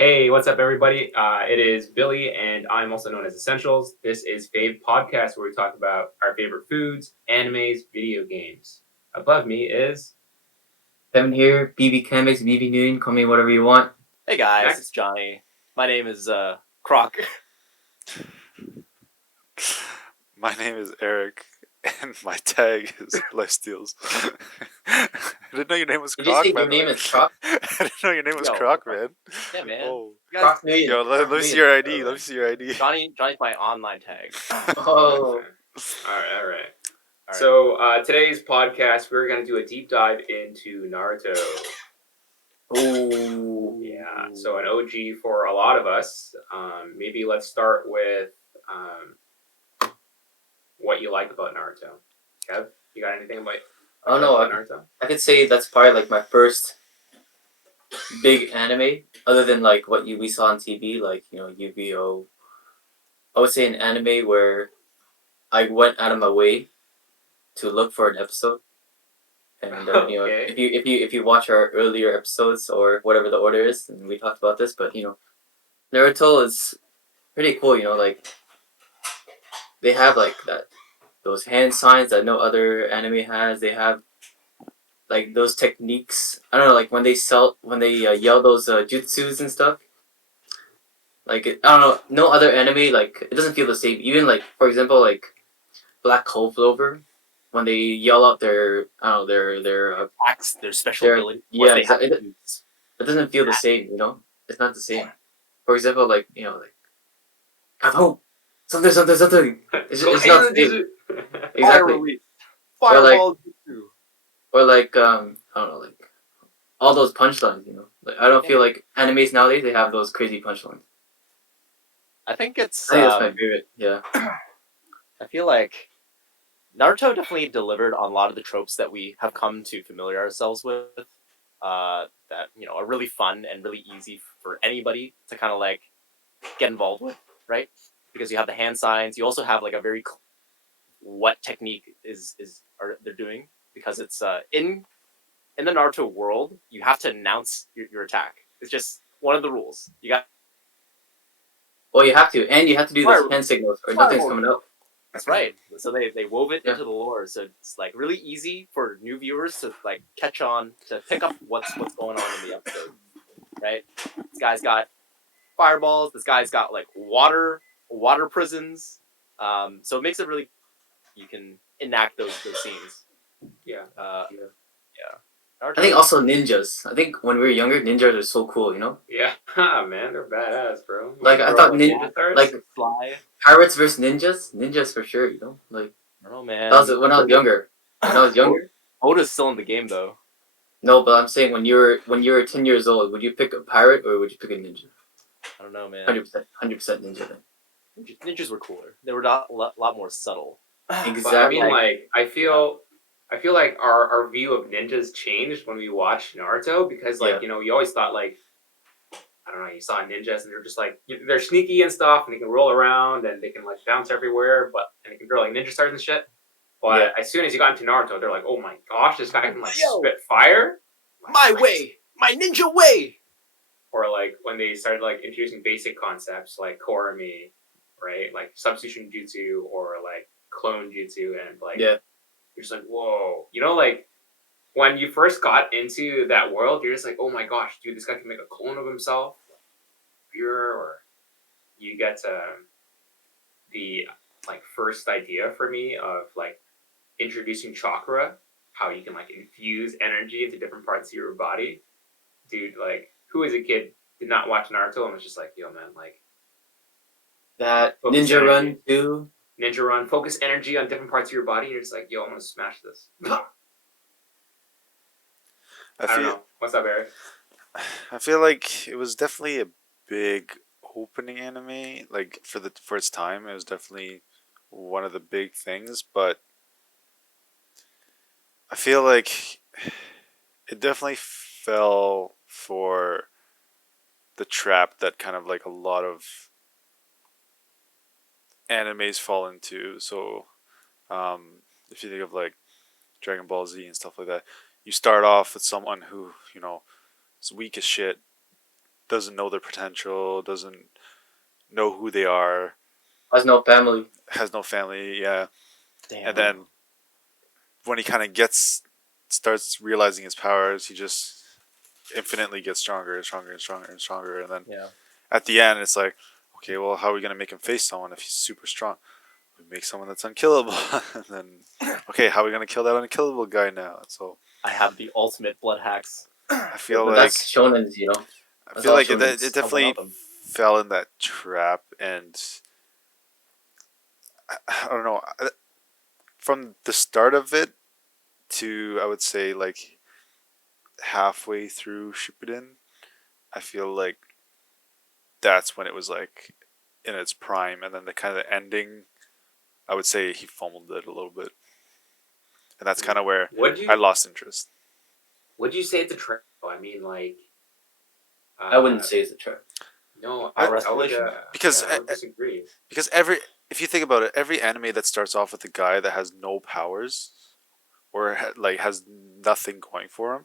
Hey, what's up, everybody? It is Billy, and I'm also known as Essentials. This is Fave Podcast, where we talk about our favorite foods, animes, video games. Above me is Kevin here, BB Canvas, BB Noon, call me whatever you want. Hey guys, Max. it's Johnny. My name is Croc. My name is Eric, and my tag is Lifesteals. I didn't know your name was Did you say Croc, by your the way. name is Croc? I didn't know your name was Yo, Croc, man. yeah, man. Oh, You guys, Croc Million. yo, let Croc me see Million. your ID. Let me see your ID. Johnny's my online tag. Oh, All right. All right. So today's podcast, we're going to do a deep dive into Naruto. oh. Yeah, so an OG for a lot of us. Maybe let's start with what you like about Naruto. Kev, you got anything about I don't know. Naruto? I could say that's probably like my first big anime, other than like what we saw on TV, like Yu-Gi-Oh. I would say an anime where I went out of my way to look for an episode, and Okay. if you watch our earlier episodes or whatever the order is, and we talked about this, but Naruto is pretty cool. Like they have like that those hand signs that no other anime has. They have like those techniques. I don't know, like when they yell those jutsus and stuff. Like I don't know, no other anime like it doesn't feel the same. Even like for example, like Black Hole Clover, when they yell out their I don't know their Acts, their special their ability. yeah They have exactly. to use. It doesn't feel the same. It's not the same. For example, like like Kato, something. It's not the same. Fire Exactly. release. Or like Fireball jutsu. I don't know, like all those punchlines. Like I don't feel like animes nowadays they have those crazy punchlines. I think it's. I think that's my favorite. Yeah. I feel like Naruto definitely delivered on a lot of the tropes that we have come to familiar ourselves with. That are really fun and really easy for anybody to kind of like get involved with, right? Because you have the hand signs. You also have like a very what technique are they're doing, because it's in the Naruto world you have to announce your attack. It's just one of the rules. You got Well, you have to, and you have to do those Fire- hand signals, or nothing's fireball. coming up. That's right. So they wove it Yeah. into the lore, so it's like really easy for new viewers to like catch on, to pick up what's going on in the episode, right? This guy's got fireballs. This guy's got like water prisons. So it makes it really, you can enact those scenes. Yeah. Yeah. I think also ninjas. I think when we were younger, ninjas are so cool. Yeah, man, they're badass, bro. Like I Throw thought, up ninja stars? like Fly. pirates versus ninjas for sure. Like I don't know, man. that was when I was younger. When I was younger. Oda's still in the game though. No, but I'm saying when you were 10 years old, would you pick a pirate or would you pick a ninja? I don't know, man. 100% ninja. Then. Ninjas were cooler. They were a lot more subtle. Exactly. But I mean, like, I feel like our view of ninjas changed when we watched Naruto, because, like, you always thought, like, I don't know, you saw ninjas and they're just like, they're sneaky and stuff, and they can roll around and they can like bounce everywhere, and they can throw like ninja stars and shit. But as soon as you got into Naruto, they're like, oh my gosh, this guy can like spit fire. My way, my ninja way. Or like when they started like introducing basic concepts like Korami, right? Like substitution jutsu or like clone jutsu, and like you're just like, whoa. Like when you first got into that world, you're just like, oh my gosh, dude, this guy can make a clone of himself. Or you get the like first idea for me of like introducing chakra, how you can like infuse energy into different parts of your body. Dude, like who as a kid did not watch Naruto and was just like, yo man, like that Ninja Run too. Ninja Run, focus energy on different parts of your body, and you're just like, yo, I'm gonna smash this. I don't know. What's up, Eric? I feel like it was definitely a big opening anime. Like for its time, it was definitely one of the big things. But I feel like it definitely fell for the trap that kind of like a lot of animes fall into. So, if you think of like Dragon Ball Z and stuff like that, you start off with someone who is weak as shit, doesn't know their potential, doesn't know who they are, Has no family. has no family, yeah. Damn. And then when he kind of starts realizing his powers, he just infinitely gets stronger and stronger and stronger and stronger. And then yeah. at the end, it's like, okay, well, how are we gonna make him face someone if he's super strong? We make someone that's unkillable, and then okay, how are we gonna kill that unkillable guy now? So I have the ultimate blood hacks. I feel But like that's shonen's, you know. I That's feel all like it shonen's. definitely fell in that trap, and I don't know. From the start of it to I would say like halfway through Shippuden, I feel like that's when it was like in its prime, and then the kind of ending, I would say he fumbled it a little bit, and that's kind of where Would I you lost interest. would you say it's a trend? I mean, like, I wouldn't say it's a trap. no. Power I would escalation? Because I would disagree. Because if you think about it, every anime that starts off with a guy that has no powers, or like has nothing going for him,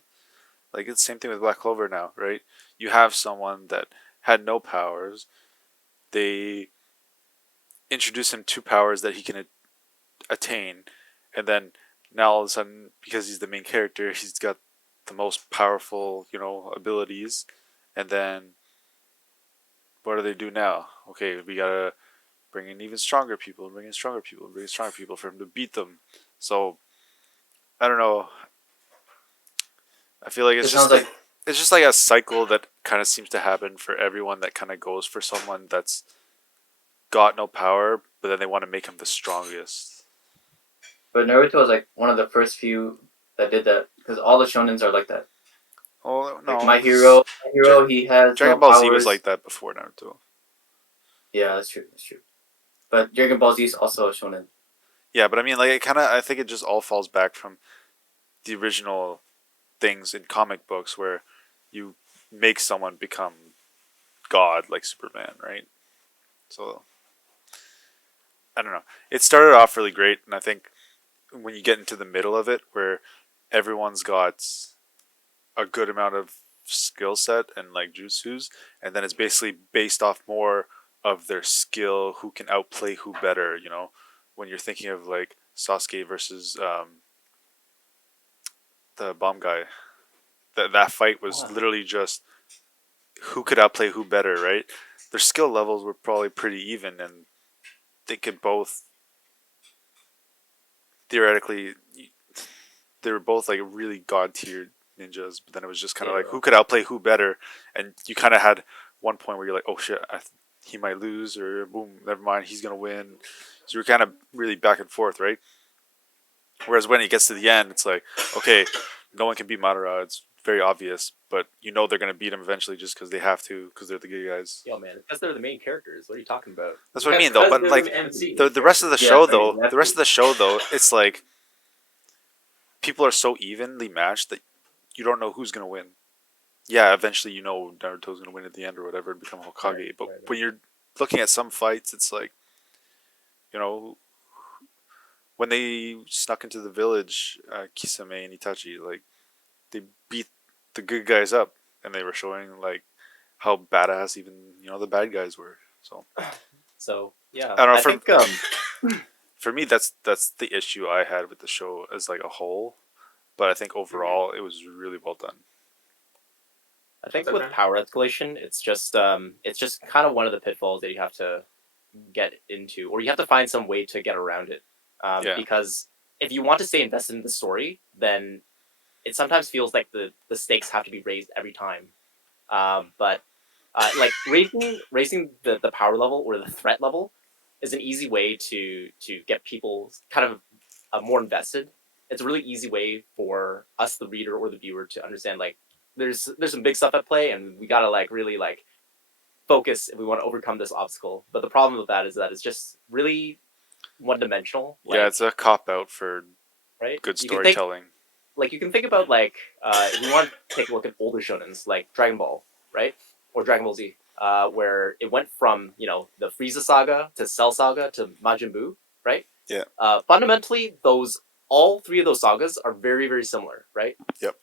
like it's the same thing with Black Clover now, right? You have someone that had no powers. They introduce him to powers that he can attain, and then now all of a sudden, because he's the main character, he's got the most powerful, abilities, and then what do they do now? Okay, we gotta bring in even stronger people, bring in stronger people, bring in stronger people for him to beat them. So I don't know. I feel like It sounds like it's just like a cycle that kind of seems to happen for everyone that kind of goes for someone that's got no power, but then they want to make him the strongest. but Naruto was like one of the first few that did that because all the shonens are like that. Oh no, Like my hero, he has Dragon no Ball powers. Z was like that before Naruto. Yeah, that's true. That's true. But Dragon Ball Z is also a shonen. Yeah, but I mean, like I think it just all falls back from the original things in comic books where you make someone become God, like Superman, right? So I don't know. It started off really great, and I think when you get into the middle of it, where everyone's got a good amount of skill set and like jutsus, and then it's basically based off more of their skill, who can outplay who better. When you're thinking of like Sasuke versus the bomb guy, that fight was literally just who could outplay who better, right? Their skill levels were probably pretty even, and they could both theoretically they were both like really god tier ninjas, but then it was just kind of like who could outplay who better, and you kind of had one point where you're like, oh shit, he might lose, or boom, never mind, he's gonna win. So you're kind of really back and forth, right? Whereas when it gets to the end, it's like, okay, no one can beat Madara. It's very obvious, but they're gonna beat him eventually just because they have to, because they're the good guys. Yo, man, because they're the main characters. What are you talking about? That's what I mean, though. But like the rest of the show, though, it's like people are so evenly matched that you don't know who's gonna win. Yeah, eventually Naruto's gonna win at the end or whatever and become Hokage. But when you're looking at some fights, it's like, when they snuck into the village, Kisame and Itachi, like they beat the good guys up, and they were showing like how badass even the bad guys were. So yeah, I don't know. I think For me, that's the issue I had with the show as like a whole. But I think overall it was really well done. I think with power escalation, it's just kind of one of the pitfalls that you have to get into, or you have to find some way to get around it. Because if you want to stay invested in the story, then it sometimes feels like the stakes have to be raised every time. But like raising the power level or the threat level is an easy way to get people kind of more invested. It's a really easy way for us, the reader or the viewer, to understand like there's some big stuff at play, and we gotta like really like focus if we want to overcome this obstacle. But the problem with that is that it's just really one dimensional. Like, yeah, it's a cop out for right? good storytelling. You can think about like if you want to take a look at older shonens like Dragon Ball, right, or Dragon Ball Z, where it went from the Frieza saga to Cell saga to Majin Buu, right? Yeah. Fundamentally, all three of those sagas are very very similar, right? Yep.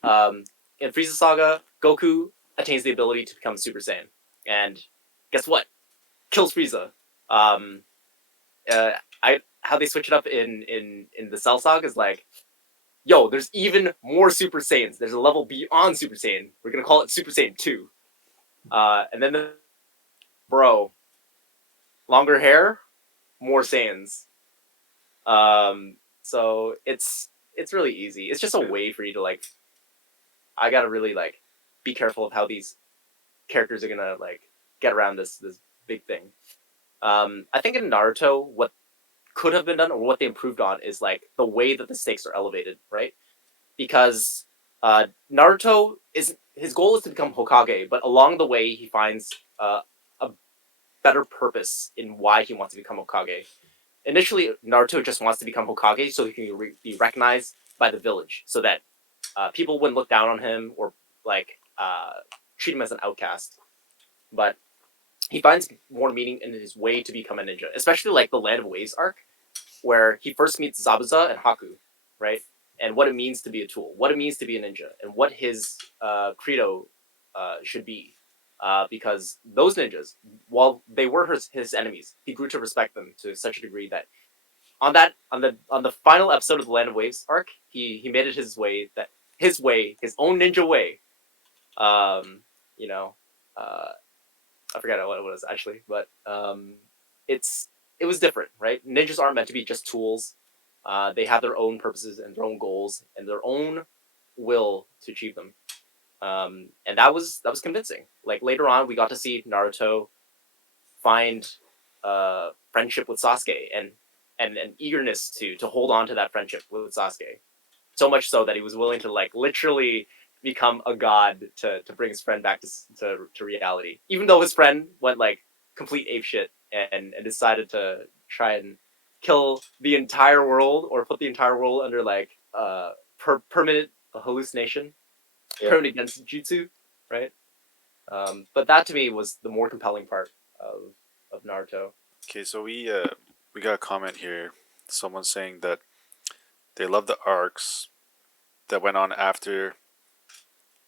In Frieza saga, Goku attains the ability to become Super Saiyan, and guess what? Kills Frieza. Um, how they switch it up in the Cell Saga is like, yo, there's even more Super Saiyans. There's a level beyond Super Saiyan. We're gonna call it Super Saiyan 2. And then bro, longer hair, more Saiyans. So it's really easy. It's just a way for you to like. I gotta really like be careful of how these characters are gonna like get around this big thing. I think in Naruto, what could have been done or what they improved on is like the way that the stakes are elevated, right? Because Naruto is his goal is to become Hokage, but along the way he finds a better purpose in why he wants to become Hokage. Initially, Naruto just wants to become Hokage so he can be recognized by the village, so that people wouldn't look down on him or like treat him as an outcast. But he finds more meaning in his way to become a ninja, especially like the Land of Waves arc, where he first meets Zabuza and Haku, right? And what it means to be a tool, what it means to be a ninja, and what his credo should be. Because those ninjas, while they were his enemies, he grew to respect them to such a degree that on the final episode of the Land of Waves arc, he made it his way, his own ninja way. Um, you know, uh, I forget what it was actually, but it was different, right? Ninjas aren't meant to be just tools. They have their own purposes and their own goals and their own will to achieve them. And that was convincing. Like later on, we got to see Naruto find friendship with Sasuke and an eagerness to hold on to that friendship with Sasuke. So much so that he was willing to like literally become a god to bring his friend back to reality. Even though his friend went like complete apeshit and decided to try and kill the entire world or put the entire world under like permanent hallucination, permanent against jutsu, right? But that to me was the more compelling part of Naruto. Okay, so we got a comment here. Someone saying that they love the arcs that went on after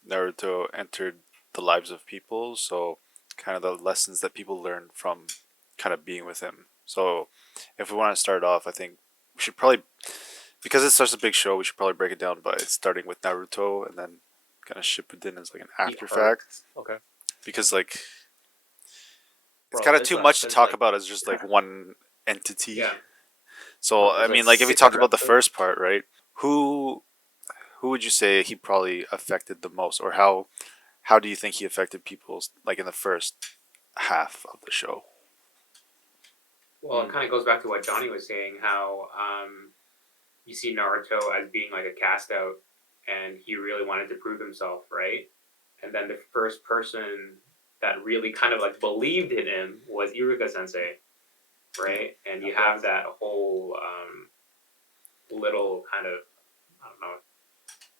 Naruto entered the lives of people. So kind of the lessons that people learned from kind of being with him. So if we want to start off, I think we should probably, because it's such a big show, we should probably break it down by starting with Naruto and then kind of shippuden as like an after fact. Okay. Because like it's Bro, kind of there's too like- much to there's talk like- about as just like one entity. Yeah. So I there's mean, like like if we 600 talked about the episodes. first part, right? Who would you say he probably affected the most, or how do you think he affected people like in the first half of the show? Well, it kind of goes back to what Johnny was saying, how you see Naruto as being like a cast out, and he really wanted to prove himself, right? And then the first person that really kind of like believed in him was Iruka Sensei, right? And you have that whole little kind of, I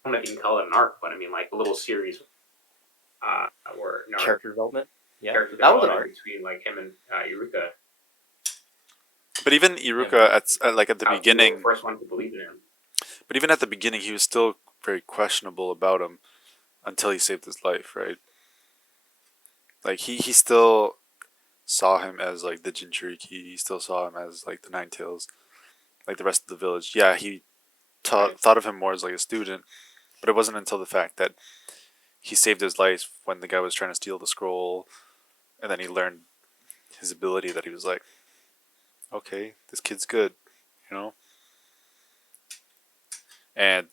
don't know if you can call it an arc, but I mean like a little series where Naruto Character development. Yeah, character that was an development arc. between like him and Iruka. But even Iruka at the How he was beginning, the first one to believe in him. but even at the beginning, he was still very questionable about him until he saved his life, right? Like he still saw him as like the Jinchuriki. He still saw him as like the Nine Tails, like the rest of the village. Yeah, he thought of him more as like a student, but it wasn't until the fact that he saved his life when the guy was trying to steal the scroll, and then he learned his ability that he was like, okay, this kid's good, you know. And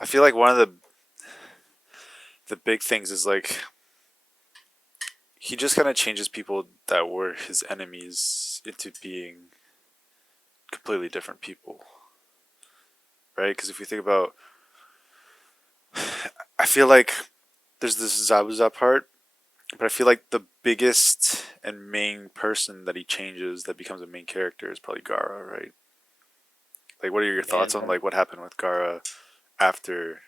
I feel like one of the big things is like he just kind of changes people that were his enemies into being completely different people, right? Because if you think about, I feel like there's this Zabuza part, but I feel like the biggest and main person that he changes that becomes a main character is probably Gara, right? Like, what are your thoughts on like what happened with Gara after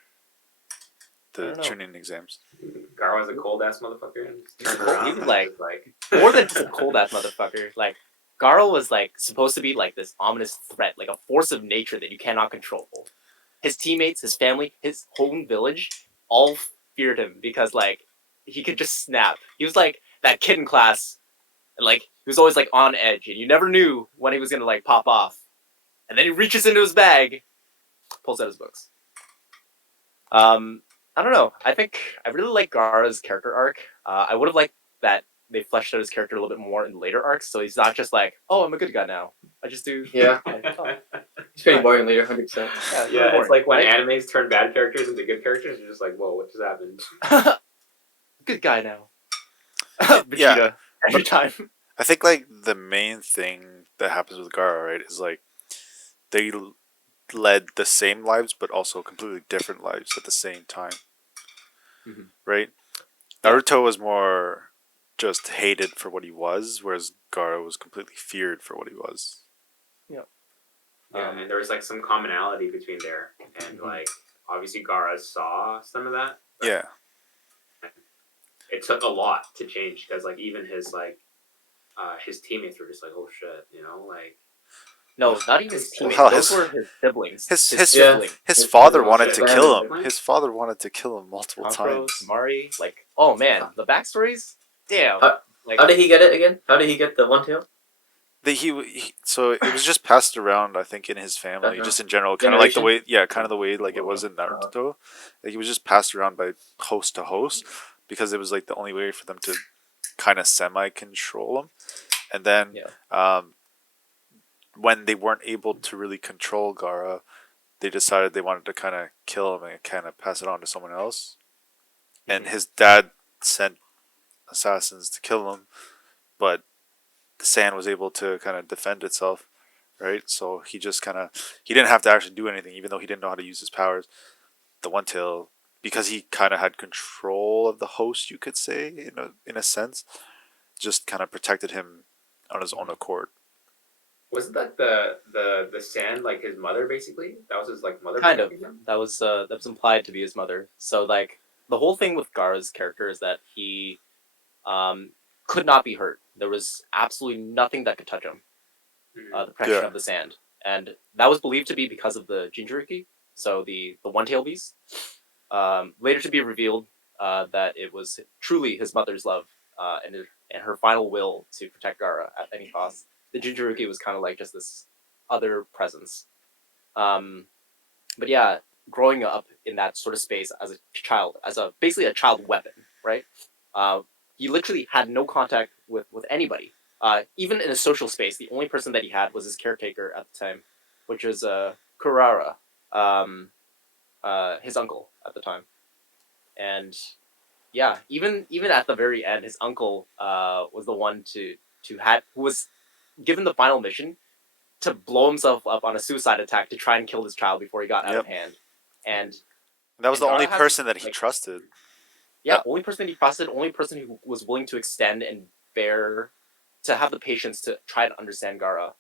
I the don't know. Chunin exams? Gar was a cold ass motherfucker and just turned Cold- around. he was and like- was More than just a cold ass motherfucker. Like Garl was like supposed to be like this ominous threat, like a force of nature that you cannot control. His teammates, his family, his home village, all feared him because like he could just snap. He was like that kid in class, and like he was always like on edge, and you never knew when he was gonna like pop off. And then he reaches into his bag, pulls out his books. I don't know. I think I really like Gaara's character arc. I would have liked that they fleshed out his character a little bit more in later arcs, so he's not just like, oh, I'm a good guy now. I just do. Yeah. Oh, It's pretty boring later, 100%. yeah, it's, Yeah, really it's like when boring, animes turn bad characters into good characters. You're just like, whoa, what just happened? right? Good guy now. Vegeta Yeah, every time. I think like the main thing that happens with Gaara, right, is like they led the same lives but also completely different lives at the same time, right? Naruto was more just hated for what he was, whereas Gaara was completely feared for what he was. Yeah, and there was like some commonality between there, and like obviously Gaara saw some of that. But Yeah, it took a lot to change because like even his teammates were just like, oh shit, like. No, not even his teammates. Well, Those were his siblings. his siblings. his father Oh, wanted shit. to kill him. His father wanted to kill him multiple Kankuro, times. Mari, like, oh man, the backstories. Damn. Like, How did he get it again? How did he get the one tail? So it was just passed around, I think, in his family, just in general, kind of like the Generation? way, kind of the way like it was in Naruto. Like it was just passed around by host to host because it was like the only way for them to kind of semi control him. And then, when they weren't able to really control Gaara, they decided they wanted to kind of kill him and kind of pass it on to someone else. And his dad sent assassins to kill him, but the sand was able to kind of defend itself, right? So he just he didn't have to actually do anything, even though he didn't know how to use his powers. The One Tail, because he kind of had control of the host, you could say, in a sense, just kind of protected him on his own accord. Wasn't that the sand like his mother basically? That was his like mother. kind of. protecting him? That was implied to be his mother. So like the whole thing with Gaara's character is that he could not be hurt. There was absolutely nothing that could touch him. The protection of the sand, and that was believed to be because of the Jinchuriki, so the one tail beast. Later to be revealed that it was truly his mother's love and her final will to protect Gaara at any cost. The Jinchuriki was kind of like just this other presence. But yeah, growing up in that sort of space as a child, basically a child weapon, right? He literally had no contact with anybody. Even in a social space, the only person that he had was his caretaker at the time, which was Kurara, his uncle at the time. And yeah, even at the very end, his uncle was the one who was given the final mission to blow himself up on a suicide attack to try and kill his child before he got out of hand. And that was the Gaara only has person that he like, trusted. Yeah, only person that he trusted, only person who was willing to extend and to have the patience to try to understand Gaara.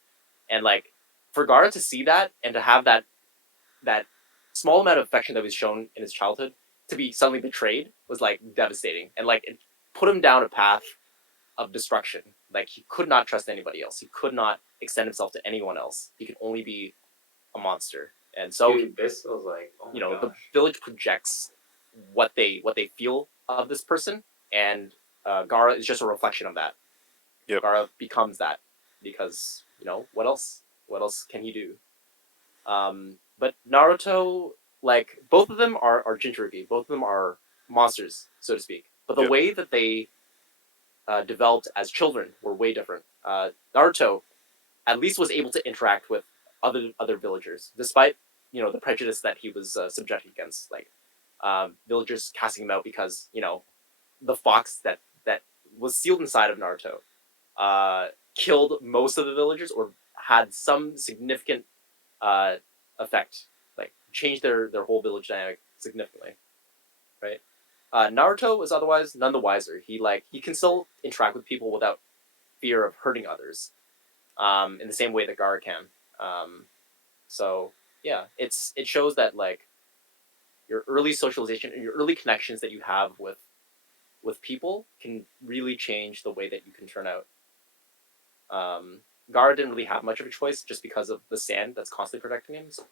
And like for Gaara to see that and to have that small amount of affection that was shown in his childhood to be suddenly betrayed was like devastating. And like it put him down a path of destruction. Like he could not trust anybody else. He could not extend himself to anyone else. He could only be a monster. And so Dude, this was like, oh my gosh. the village projects what they feel of this person, and Gaara is just a reflection of that. Yep. Gaara becomes that because what else? What else can he do? But Naruto, like both of them are Jinchuriki. Both of them are monsters, so to speak. But the way that they developed as children were way different. Naruto at least was able to interact with other villagers, despite the prejudice that he was subjected against, like villagers casting him out because the fox that was sealed inside of Naruto killed most of the villagers or had some significant effect, like changed their whole village dynamic significantly, right? Naruto was otherwise none the wiser. He can still interact with people without fear of hurting others, in the same way that Gaara can. So yeah, it shows that like your early socialization and your early connections that you have with people can really change the way that you can turn out. Gaara didn't really have much of a choice just because of the sand that's constantly protecting him. So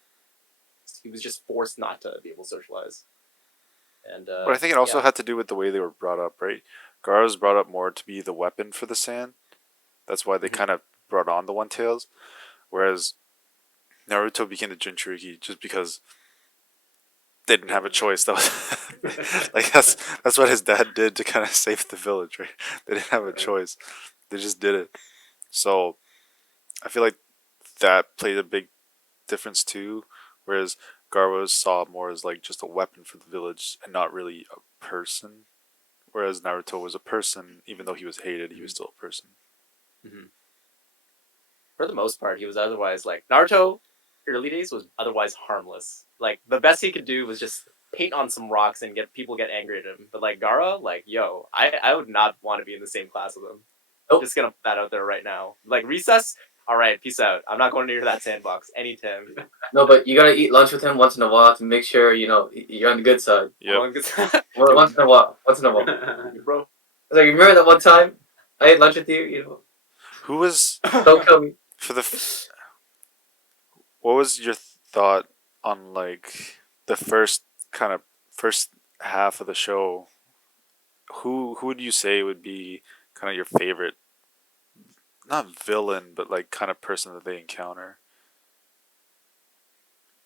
he was just forced not to be able to socialize. And But I think it also had to do with the way they were brought up, right? Gaara was brought up more to be the weapon for the sand. That's why they kind of brought on the One Tails, whereas Naruto became the Jinchuriki just because they didn't have a choice. That was like that's what his dad did to kind of save the village, right? They didn't have a choice. They just did it. So I feel like that played a big difference too. Whereas Garba was saw more as like just a weapon for the village and not really a person. Whereas Naruto was a person, even though he was hated, he was still a person. Mhm. For the most part, he was otherwise like Naruto. Early days was otherwise harmless. Like the best he could do was just paint on some rocks and get people get angry at him. But like Gaara, like yo, I would not want to be in the same class with him. Nope. Just gonna put that out there right now. Like recess, all right, peace out. I'm not going near that sandbox anytime. No, but you gotta eat lunch with him once in a while to make sure you're on the good side. Yep. Well, once in a while. Once in a while. Bro. Like, remember that one time I ate lunch with you? Who was Don't kill me. for the? What was your thought on like the first half of the show? Who would you say would be kind of your favorite? Not villain, but like kind of person that they encounter.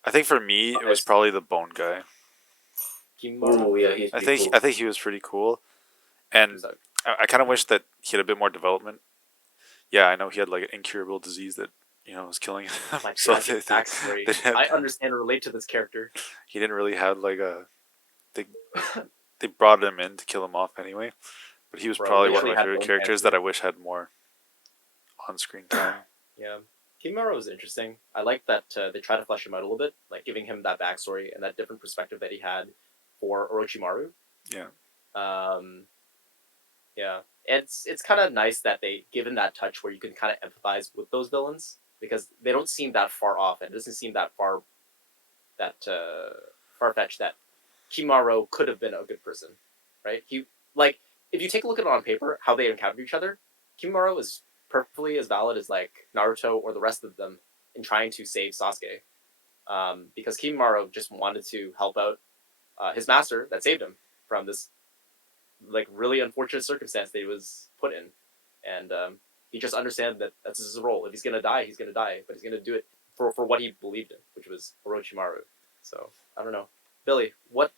I think for me, it was probably the Bone guy. Oh yeah, he's pretty cool. I think he was pretty cool, and I kind of wish that he had a bit more development. Yeah, I know he had like an incurable disease that was killing him. My So tragic backstory. I understand and relate to this character. He didn't really have like a. They brought him in to kill him off anyway, but he was probably one of my favorite characters that I wish had more on-screen time. Yeah. Kimura was interesting. I like that they try to flesh him out a little bit, like giving him that backstory and that different perspective that he had for Orochimaru. Yeah. Yeah. It's kind of nice that they given that touch where you can kind of empathize with those villains because they don't seem that far off and it doesn't seem that far-fetched that Kimaro could have been a good person, right? If you take a look at it on paper, how they encountered each other, Kimaro is perfectly as valid as like Naruto or the rest of them in trying to save Sasuke, because Kimaro just wanted to help out his master that saved him from this like really unfortunate circumstance that he was put in, and he just understands that that's his role. If he's gonna die, he's gonna die, but he's gonna do it for what he believed in, which was Orochimaru. So I don't know, Billy, what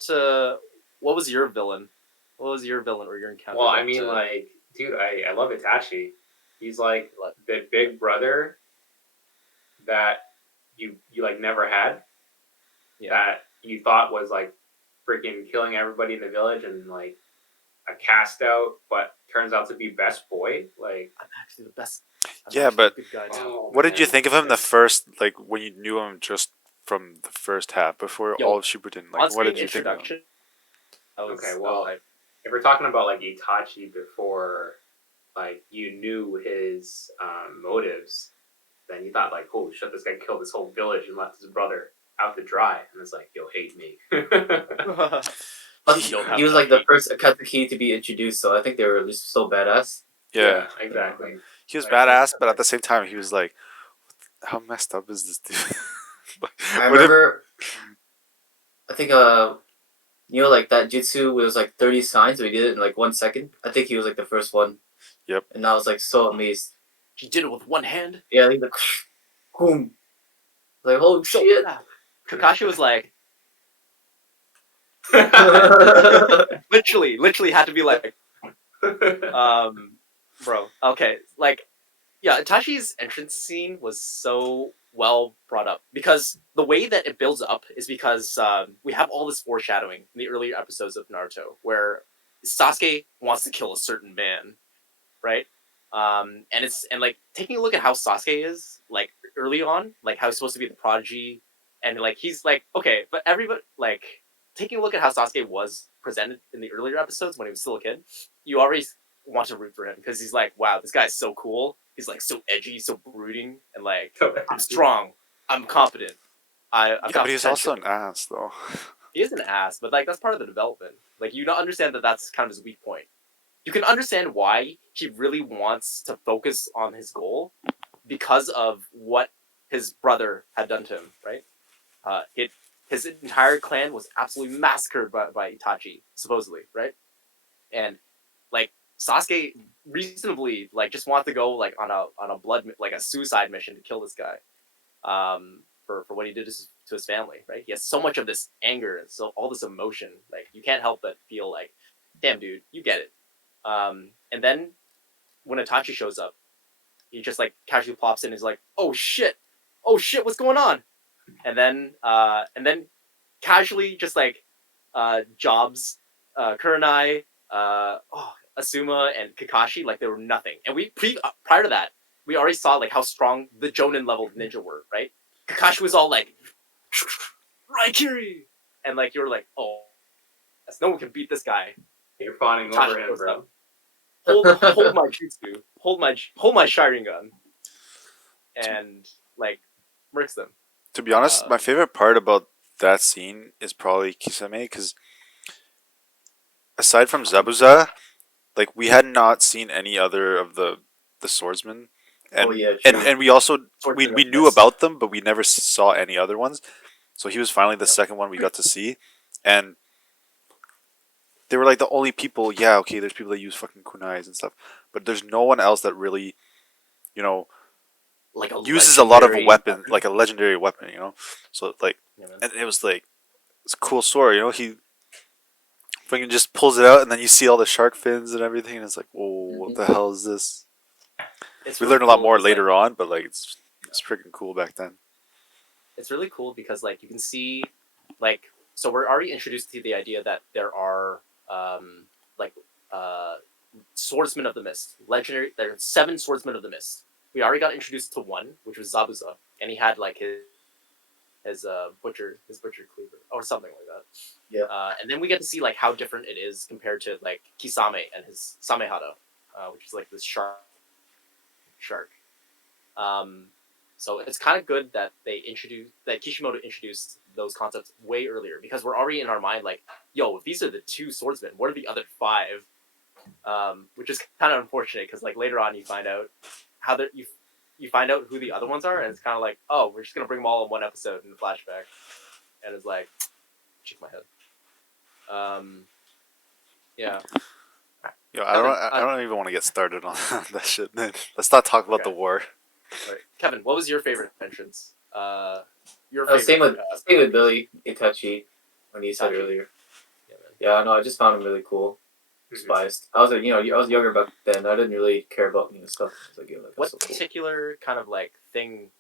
was your villain? What was your villain or your encounter? Well, I mean, like, dude, I love Itachi. He's like the big brother that you like never had. Yeah. That you thought was like freaking killing everybody in the village and like a cast out, but turns out to be best boy. Like, I'm actually the best. Yeah, but what did you man. think of him the first, like when you knew him just from the first half before all of Shippuden? Like, what did you think of him? Okay, well, if we're talking about like Itachi before, like you knew his motives, then you thought like, holy shit, this guy killed this whole village and left his brother out to dry, and it's like, you'll hate me. He was like the first Akatsuki to be introduced, so I think they were just so badass. Yeah, exactly. He was badass, but at the same time, he was like, how messed up is this dude? I remember, I think like that jutsu was like 30 signs, so he did it in like 1 second. I think he was like the first one. Yep. And I was like so amazed. He did it with one hand? Yeah, he's like, boom. Like, holy shit. Kakashi was like, literally had to be like, bro, okay, like, yeah, Itachi's entrance scene was so well brought up because the way that it builds up is because we have all this foreshadowing in the earlier episodes of Naruto where Sasuke wants to kill a certain man, right? And like taking a look at how Sasuke is like early on, like how he's supposed to be the prodigy, and like he's like okay, but everybody like taking a look at how Sasuke was presented in the earlier episodes when he was still a kid, you already want to root for him because he's like, wow, this guy's so cool. He's like so edgy, so brooding, and like I'm strong, I'm competent. But he's also an ass though. He is an ass, but like that's part of the development. Like you don't understand that that's kind of his weak point. You can understand why he really wants to focus on his goal because of what his brother had done to him, right? his entire clan was absolutely massacred by Itachi, supposedly, right? And like Sasuke reasonably like just wanted to go like on a like a suicide mission to kill this guy, for what he did to his family, right? He has so much of this anger and so all this emotion, like you can't help but feel like, damn dude, you get it. And then when Itachi shows up, he just like casually plops in and is like, oh shit, what's going on? And then casually just like jobs Kurenai, Asuma, and Kakashi like they were nothing. And prior to that, we already saw like how strong the Jonin level ninja were, right? Kakashi was all like Raikiri, and like you were like, oh, no one can beat this guy. You're fawning Itachi over him, goes bro. up. Hold my jutsu, hold my Sharingan, and like murks them. To be honest, my favorite part about that scene is probably Kisame, because aside from Zabuza, like we had not seen any other of the swordsmen, and and we also we knew about them, but we never saw any other ones. So he was finally the second one we got to see, and they were like the only people. Yeah, okay, there's people that use fucking kunais and stuff, but there's no one else that really, you know, like uses a lot of a weapon, like a legendary weapon, you know. So like, and it was like it's a cool story, you know. He fucking just pulls it out, and then you see all the shark fins and everything, and it's like, oh, what the hell is this? We learned a lot more later on, but like it's freaking cool back then. It's really cool because like you can see, like, so we're already introduced to the idea that there are like swordsmen of the mist, legendary. There are 7 swordsmen of the mist. We already got introduced to one, which was Zabuza, and he had like his butcher cleaver or something like that. Yeah. And then we get to see like how different it is compared to like Kisame and his Samehada, which is like this shark. So it's kind of good that Kishimoto introduced those concepts way earlier, because we're already in our mind like, yo, if these are the 2 swordsmen, what are the other 5? Which is kind of unfortunate because like later on you find out how you find out who the other ones are, and it's kind of like, oh, we're just gonna bring them all in one episode in the flashback, and it's like, shake my head. Yeah. Yo, I don't even want to get started on that shit, man. Let's not talk about the war. All right. Kevin, what was your favorite entrance? Your favorite, same with Billy Itachi when you said earlier. Yeah, no, I just found him really cool. Spiced. I was I was younger back then. I didn't really care about stuff. Like, what so particular kind of like thing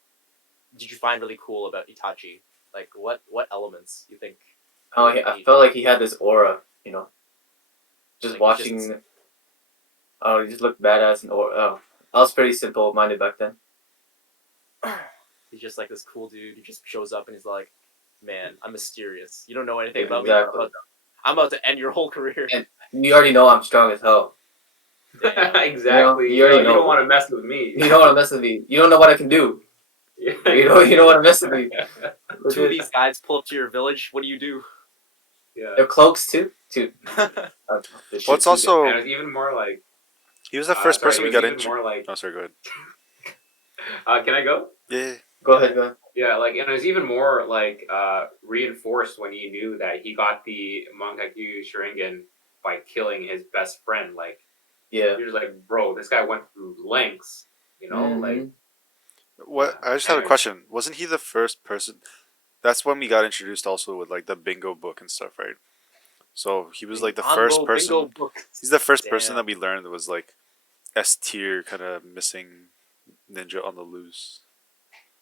did you find really cool about Itachi? Like what elements you think? Oh, I felt like he had this aura, you know. Just like watching. He just looked badass and aura. Oh, I was pretty simple-minded back then. He's just like this cool dude. He just shows up and he's like, "Man, I'm mysterious. You don't know anything about me. I'm about to end your whole career." And you already know I'm strong as hell. Exactly. You don't want to mess with me. You don't want to mess with me. You don't know what I can do. Yeah. You don't want to mess with me. 2 of these guys pull up to your village. What do you do? Yeah. They're cloaks too. What's also and it was even more like he was the first person we got into. Like, oh, sorry, go ahead. Can I go? Yeah. Go ahead. Yeah, like, and it was even more like reinforced when he knew that he got the Mangaku Sharingan by killing his best friend. Like, yeah, he was like, bro, this guy went through lengths, you know, like. What? I just had a question. Wasn't he the first person? That's when we got introduced also with like the bingo book and stuff, right? So he was like the first person. He's the first person that we learned that was like S tier kind of missing ninja on the loose.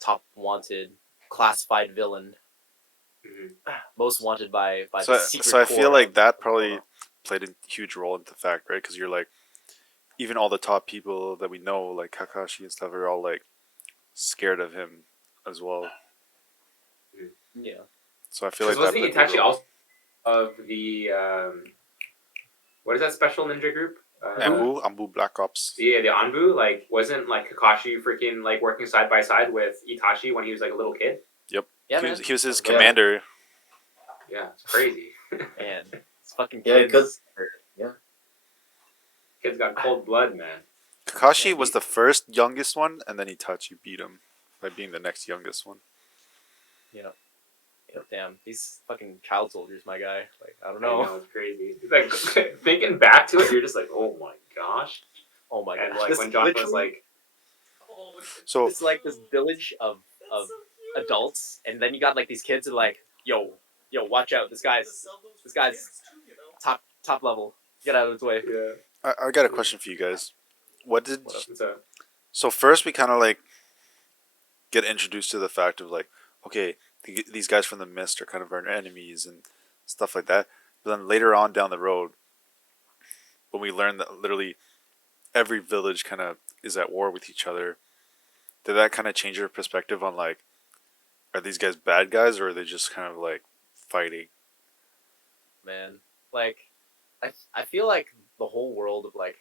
Top wanted, classified villain. Most wanted by so, the secret so I core feel like that probably played a huge role into the fact, right? Because you're like, even all the top people that we know, like Kakashi and stuff, are all like scared of him as well. Yeah. So I feel like wasn't he Itachi also of the what is that special ninja group? Anbu Black Ops. Yeah, the Anbu. Like, wasn't like Kakashi freaking like working side by side with Itachi when he was like a little kid? Yep. Yeah, he was his commander. Yeah, it's crazy. Man, it's fucking kids. Kid's got cold blood, man. Kakashi was the first youngest one, and then Itachi beat him by being the next youngest one. Yeah. Damn, these fucking child soldiers, my guy. Like, I don't I know. know, it's crazy. Like thinking back to it, you're just like, oh my gosh. Oh my And god. like This when Jonathan was literally, like, So it's like this village of adults, and then you got like these kids who are like, yo, watch out. This guy's top level. Get out of his way. yeah, I got a question for you guys. What did What up? so first we kind of like get introduced to the fact of like, okay, these guys from the mist are kind of our enemies and stuff like that. But then later on down the road, when we learn that literally every village kind of is at war with each other, did that kind of change your perspective on like, are these guys bad guys or are they just kind of like fighting? Man, like, I feel like the whole world of like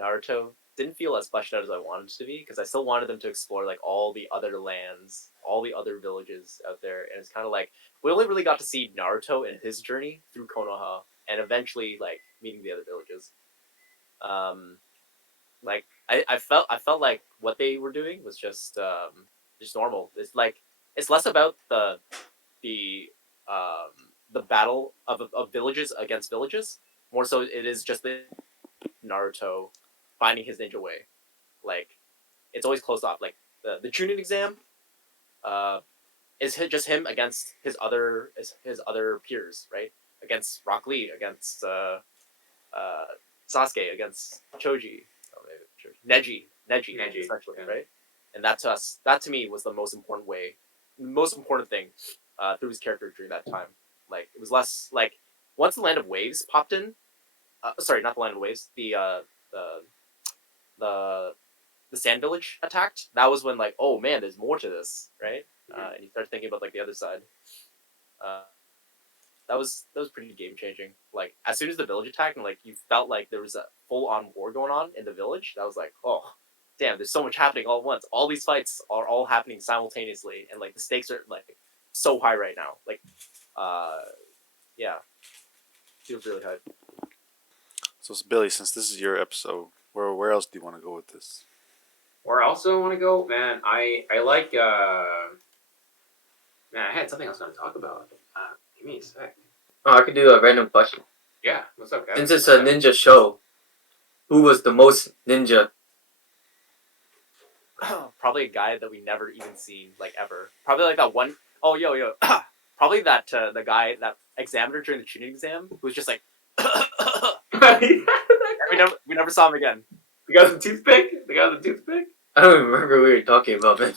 Naruto didn't feel as fleshed out as I wanted it to be because I still wanted them to explore like all the other lands, all the other villages out there, and it's kind of like we only really got to see Naruto and his journey through Konoha, and eventually like meeting the other villages. Um, like I felt like what they were doing was just normal. It's like it's less about the the battle of villages against villages. More so, it is just the Naruto finding his ninja way. Like it's always closed off. Like the Chunin exam, uh, is just him against his other peers, right? Against Rock Lee, against uh, Sasuke, against Choji, oh, Neji, Neji, essentially, yeah. right? And that to me was the most important way, most important thing through his character during that time. Like it was less like once the Land of Waves popped in. Sorry, not the Land of Waves. The the the Sand Village attacked. That was when like, oh man, there's more to this, right? And you start thinking about like the other side. Uh, that was pretty game changing. Like as soon as the village attacked, and like you felt like there was a full on war going on in the village. That was like, oh, damn, there's so much happening all at once. All these fights are all happening simultaneously, and like the stakes are like so high right now. Like, uh, yeah, feels really high. So Billy, since this is your episode, where else do you want to go with this? where else do I want to go? Man, I like man, I had something else I want to talk about. Give me a sec. Oh, I could do a random question. Yeah, what's up, guys? Since it's a ninja show, who was the most ninja? Probably a guy that we never even seen like ever. Probably like that one oh yo. Probably that the guy that examiner during the tuning exam who was just like we never saw him again. The guy with the toothpick? The guy with the toothpick? I don't even remember what we were talking about, man.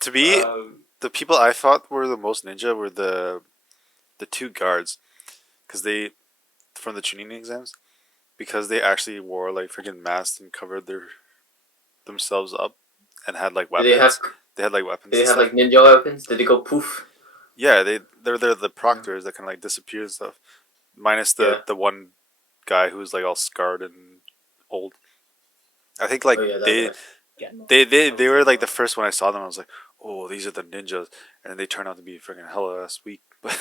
To me, the people I thought were the most ninja were the two guards, because they from the tuning exams, because they actually wore like freaking masks and covered themselves up and had like weapons. They had like weapons. Did they have like ninja weapons? Did they go poof? Yeah, they're the proctors that can like disappear and stuff. Minus the one guy who's like all scarred and old. I think like they were like the first when I saw them. I was like, oh, these are the ninjas, and they turned out to be freaking hella ass weak. But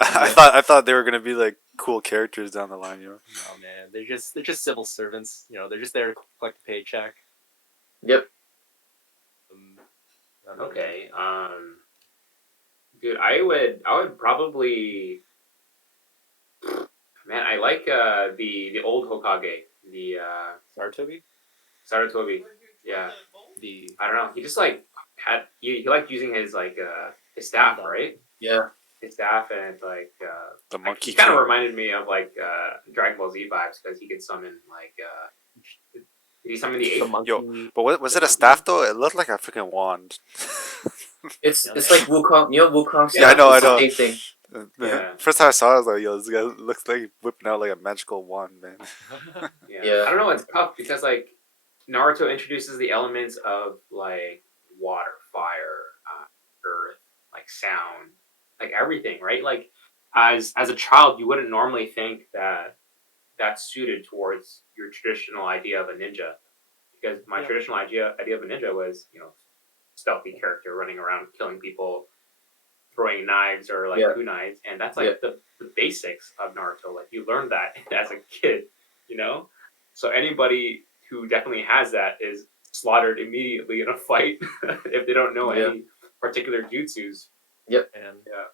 I thought they were gonna be like cool characters down the line, you know. Oh man, they're just civil servants. You know, they're just there to collect a paycheck. Yep. Okay. Dude, I would probably. Man, I like the old Hokage, the Sarutobi? Sarutobi. Yeah. I don't know. He just like had he liked using his like his staff, right? Yeah. His staff and like The monkey. He kind of reminded me of like Dragon Ball Z vibes because he could summon like did he summon the ape? Yo, but was it a staff though? It looked like a freaking wand. It's like Wukong. You know Wukong staff? Yeah, I know. It's the same thing. Yeah. First time I saw it, I was like, yo, this guy looks like he's whipping out like a magical wand, man. Yeah. I don't know. It's tough because like Naruto introduces the elements of like water, fire, earth, like sound, like everything, right? Like as a child, you wouldn't normally think that that's suited towards your traditional idea of a ninja, because my traditional idea of a ninja was stealthy character running around killing people, throwing knives or like kunais, and that's like the basics of Naruto. Like you learn that as a kid, So anybody who definitely has that is slaughtered immediately in a fight if they don't know particular jutsus. And Yeah.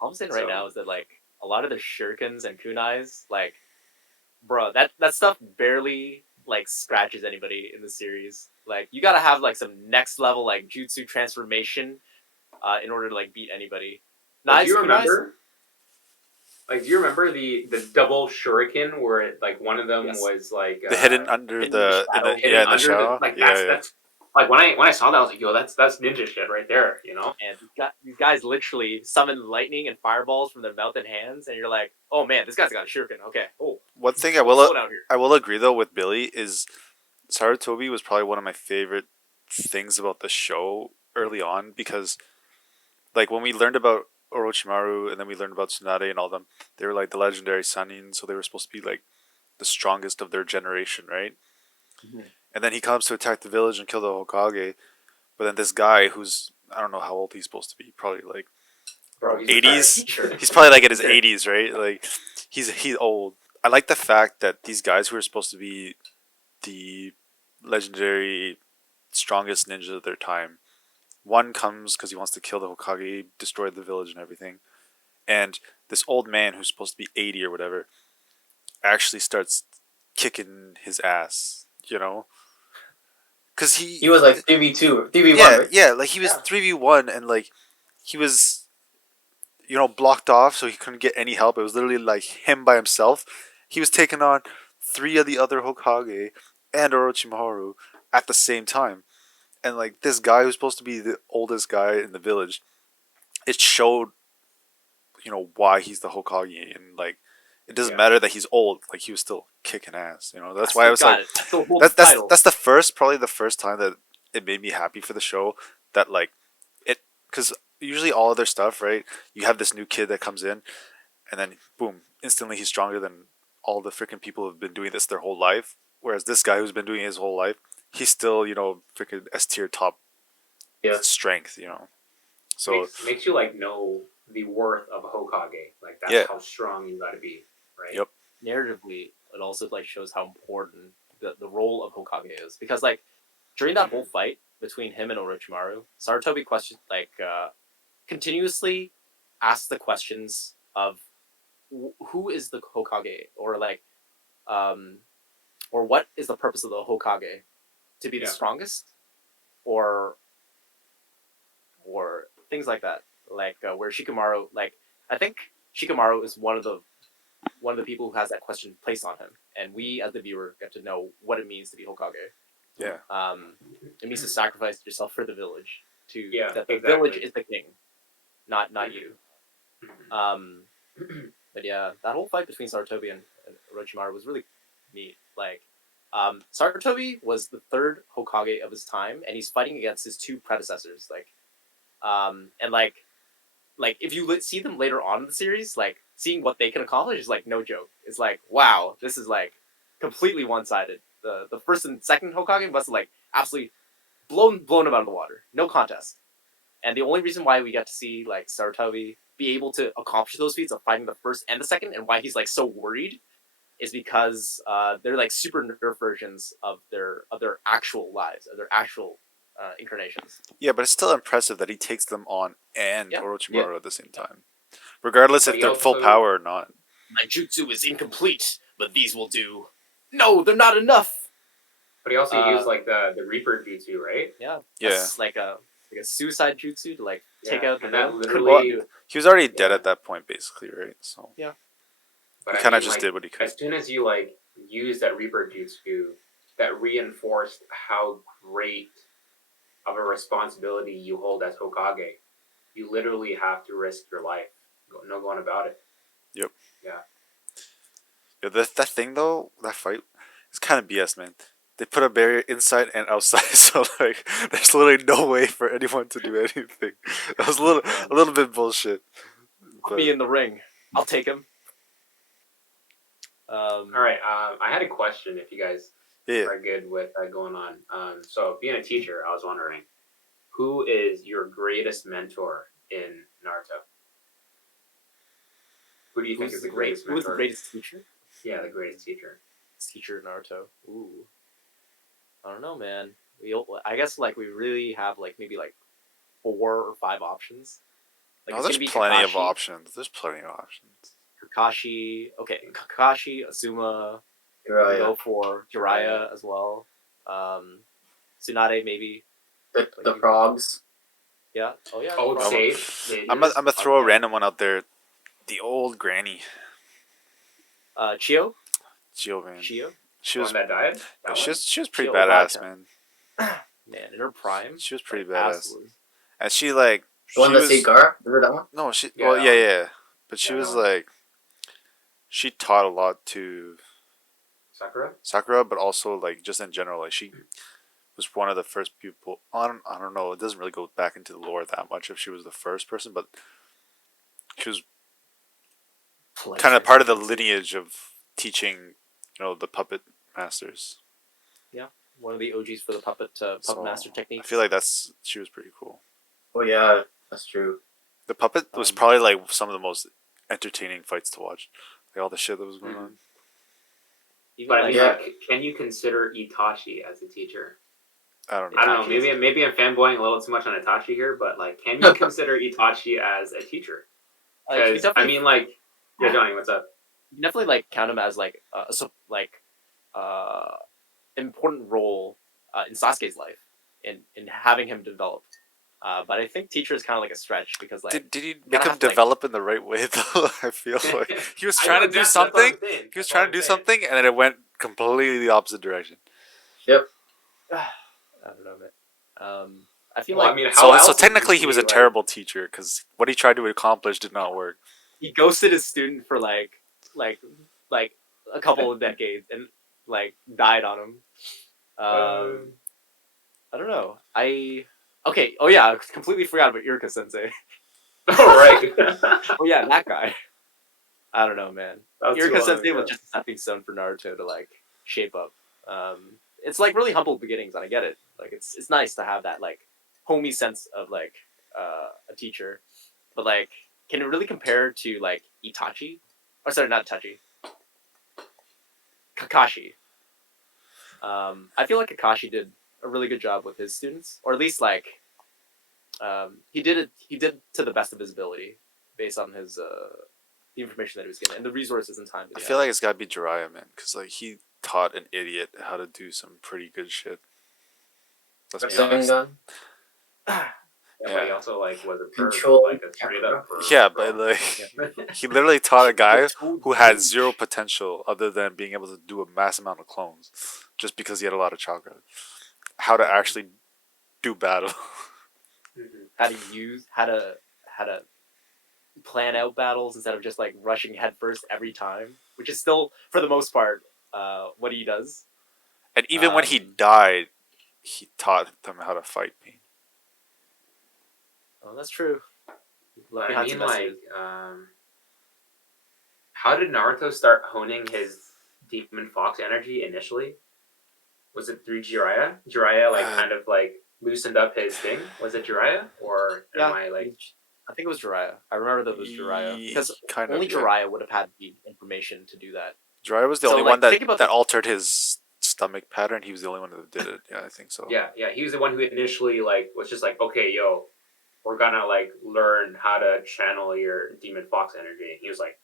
all I'm saying right So- now is that like a lot of the shurikens and kunais, like, bro, that stuff barely like scratches anybody in the series. Like, you gotta have like some next level like jutsu transformation, in order to like beat anybody. Like, do you Kunais, remember? Like, do you remember the double shuriken where it, like one of them Yes. was like The hidden under hidden in the shadow. hidden in the under shadow. like yeah, that's like when I saw that I was like, yo, that's ninja shit right there, you know? And these guys literally summon lightning and fireballs from their mouth and hands, and you're like, oh man, this guy's got a shuriken. Okay, oh, One thing slow down here. I will agree though with Billy is Sarutobi was probably one of my favorite things about the show early on because like when we learned about Orochimaru and then we learned about Tsunade and all them, they were like the legendary Sannin, so they were supposed to be like the strongest of their generation, right? Mhm. And then he comes to attack the village and kill the Hokage, but then this guy who's I don't know how old he's supposed to be, probably like Bro, he's 80s. retired. He's probably like in his 80s, right? Like he's old. I like the fact that these guys who are supposed to be the legendary strongest ninjas of their time. One comes because he wants to kill the Hokage, destroy the village and everything. And this old man who's supposed to be 80 or whatever actually starts kicking his ass, you know? Because He was like 3v2, 3v1, yeah, right? yeah, like he was 3v1 and like he was, you know, blocked off so he couldn't get any help. It was literally like him by himself. He was taking on 3 of the other Hokage and Orochimaru at the same time. And like this guy who's supposed to be the oldest guy in the village, it showed, you know, why he's the Hokage and like it doesn't matter that he's old, like he was still kicking ass, you know. That's why I was like That's the whole that's title. that's the first probably the first time that it made me happy for the show that like it because usually all other stuff, right? You have this new kid that comes in and then boom, instantly he's stronger than all the freaking people who've been doing this their whole life. Whereas this guy who's been doing it his whole life, he's still, you know, freaking S tier top strength, you know. So makes you like know the worth of a Hokage. Like that's Yeah. how strong you gotta be, right? Yep. Narratively, it also like shows how important the role of Hokage is, because like during that whole fight between him and Orochimaru, Sarutobi continuously asks the questions of who is the Hokage, or like or what is the purpose of the Hokage, to be the strongest, or things like that, like where Shikamaru, like I think Shikamaru is one of the people who has that question placed on him, and we as the viewer get to know what it means to be Hokage. yeah. It means to sacrifice yourself for the village, to that the exactly. village is the king, not you. But yeah, that whole fight between Sarutobi and Orochimaru was really neat. Like, Sarutobi was the third Hokage of his time, and he's fighting against his 2 predecessors. Like, and like if you see them later on in the series, like seeing what they can accomplish is like no joke. It's like, wow, this is like completely one sided. The first and second Hokage must have like absolutely blown him out of the water. No contest. And the only reason why we get to see like Sarutobi be able to accomplish those feats of fighting the first and the second, and why he's like so worried, is because they're like super nerf versions of their actual lives, of their actual incarnations. Yeah, but it's still impressive that he takes them on and Yeah. Orochimaru at the same time. Regardless But if he they're full also- power or not. My jutsu is incomplete, but these will do. No, they're not enough. But he also used like the Reaper jutsu, right? Yeah. Yeah. That's like a suicide jutsu to like take out the and that villain. literally. Couldn't do it. He was already dead Yeah. at that point, basically, right? So But he I kind of mean, just like, did what he could. as soon as you like use that Reaper jutsu, that reinforced how great of a responsibility you hold as Hokage. You literally have to risk your life. No going about it. Yep. Yeah. Yeah, that thing though, that fight, is kind of BS, man. They put a barrier inside and outside, so like, there's literally no way for anyone to do anything. That was a little bit bullshit. Put me in the ring. I'll take him. All right. I had a question. If you guys Yeah. are good with going on, so being a teacher, I was wondering, who is your greatest mentor in Naruto? Who do you think is the greatest Who was mentor? the greatest teacher? Yeah, the greatest teacher. Teacher in Naruto. Ooh. I don't know, man. I guess like we really have like maybe like 4 or 5 options. Like, Oh, it's there's gonna be plenty of Kakashi, options. There's plenty of options. Kakashi, Asuma. You can go for Jiraiya as well. Tsunade maybe. The frogs. Yeah. Oh yeah. Old probably. Sage. I'm gonna throw a Okay. random one out there. The old granny, Chio. Jovan. Chio. She The was, one that died. yeah, That she one? was, she was pretty Chio badass, Vodka. man. Man, in her prime. She was pretty like, ass badass, was- and she like The one she that was saved Gara? Remember that one? no she Yeah, well that yeah one. yeah, but she Yeah, was that one. like she taught a lot to Sakura. Sakura, but also like just in general, like she was one of the first people. I don't know. It doesn't really go back into the lore that much if she was the first person, but she was kind of part of the lineage of teaching, the puppet masters. Yeah. One of the OGs for the puppet So, master techniques. I feel like she was pretty cool. Oh yeah, that's true. The puppet was probably like some of the most entertaining fights to watch. Like all the shit that was going on. But I mean, Yeah. like, can you consider Itachi as a teacher? I don't know. I don't know. Itachi Maybe I'm fanboying a little too much on Itachi here, but like, can you consider Itachi as a teacher? you Because I mean, like, yeah, Johnny, what's up? you definitely like count him as like important role in Sasuke's life in having him develop. But I think teacher is kind of like a stretch because like Did he kinda make him have to, like- develop in the right way though? I feel like he was I trying know to do exactly, something. that's what I'm saying. He was That's trying what to I'm do saying. something, and then it went completely the opposite direction. Yep. I don't know, man. I feel Well, like I mean, how So else would technically you he was a be, like- terrible teacher because what he tried to accomplish did not work. he ghosted his student for like a couple of decades and like died on him. I don't know. Okay. Oh yeah, I completely forgot about Iruka Sensei. All right. Oh yeah, that guy. I don't know, man. That was too Iruka long Sensei ago. was just a stepping stone for Naruto to like shape up. It's like really humble beginnings, and I get it. Like it's nice to have that like homey sense of like a teacher, but like, can it really compare to like Itachi? Or sorry, not Itachi. Kakashi. I feel like Kakashi did a really good job with his students, or at least like he did to the best of his ability based on his the information that he was given and the resources and time. I feel like it's gotta be Jiraiya, man, because like he taught an idiot how to do some pretty good shit. Let's be honest. Gun. Yeah, but he also like was a perv, Control like a straight up perv. Yeah, but like he literally taught a guy who had zero potential other than being able to do a mass amount of clones, just because he had a lot of chakra. How to actually do battle. how to plan out battles instead of just like rushing headfirst every time, which is still for the most part what he does. And even when he died, he taught them how to fight me. Oh, that's true. But I mean, like, how did Naruto start honing his demon fox energy initially? Was it through Jiraiya? Jiraiya, like, kind of like loosened up his thing. Was it Jiraiya, or am I like? I think it was Jiraiya. I remember that it was Jiraiya because only Jiraiya would have had the information to do that. Jiraiya was the only one that altered his stomach pattern. He was the only one that did it. Yeah, I think so. Yeah, he was the one who initially like was just like, okay, yo, we're gonna like learn how to channel your demon fox energy. He was like,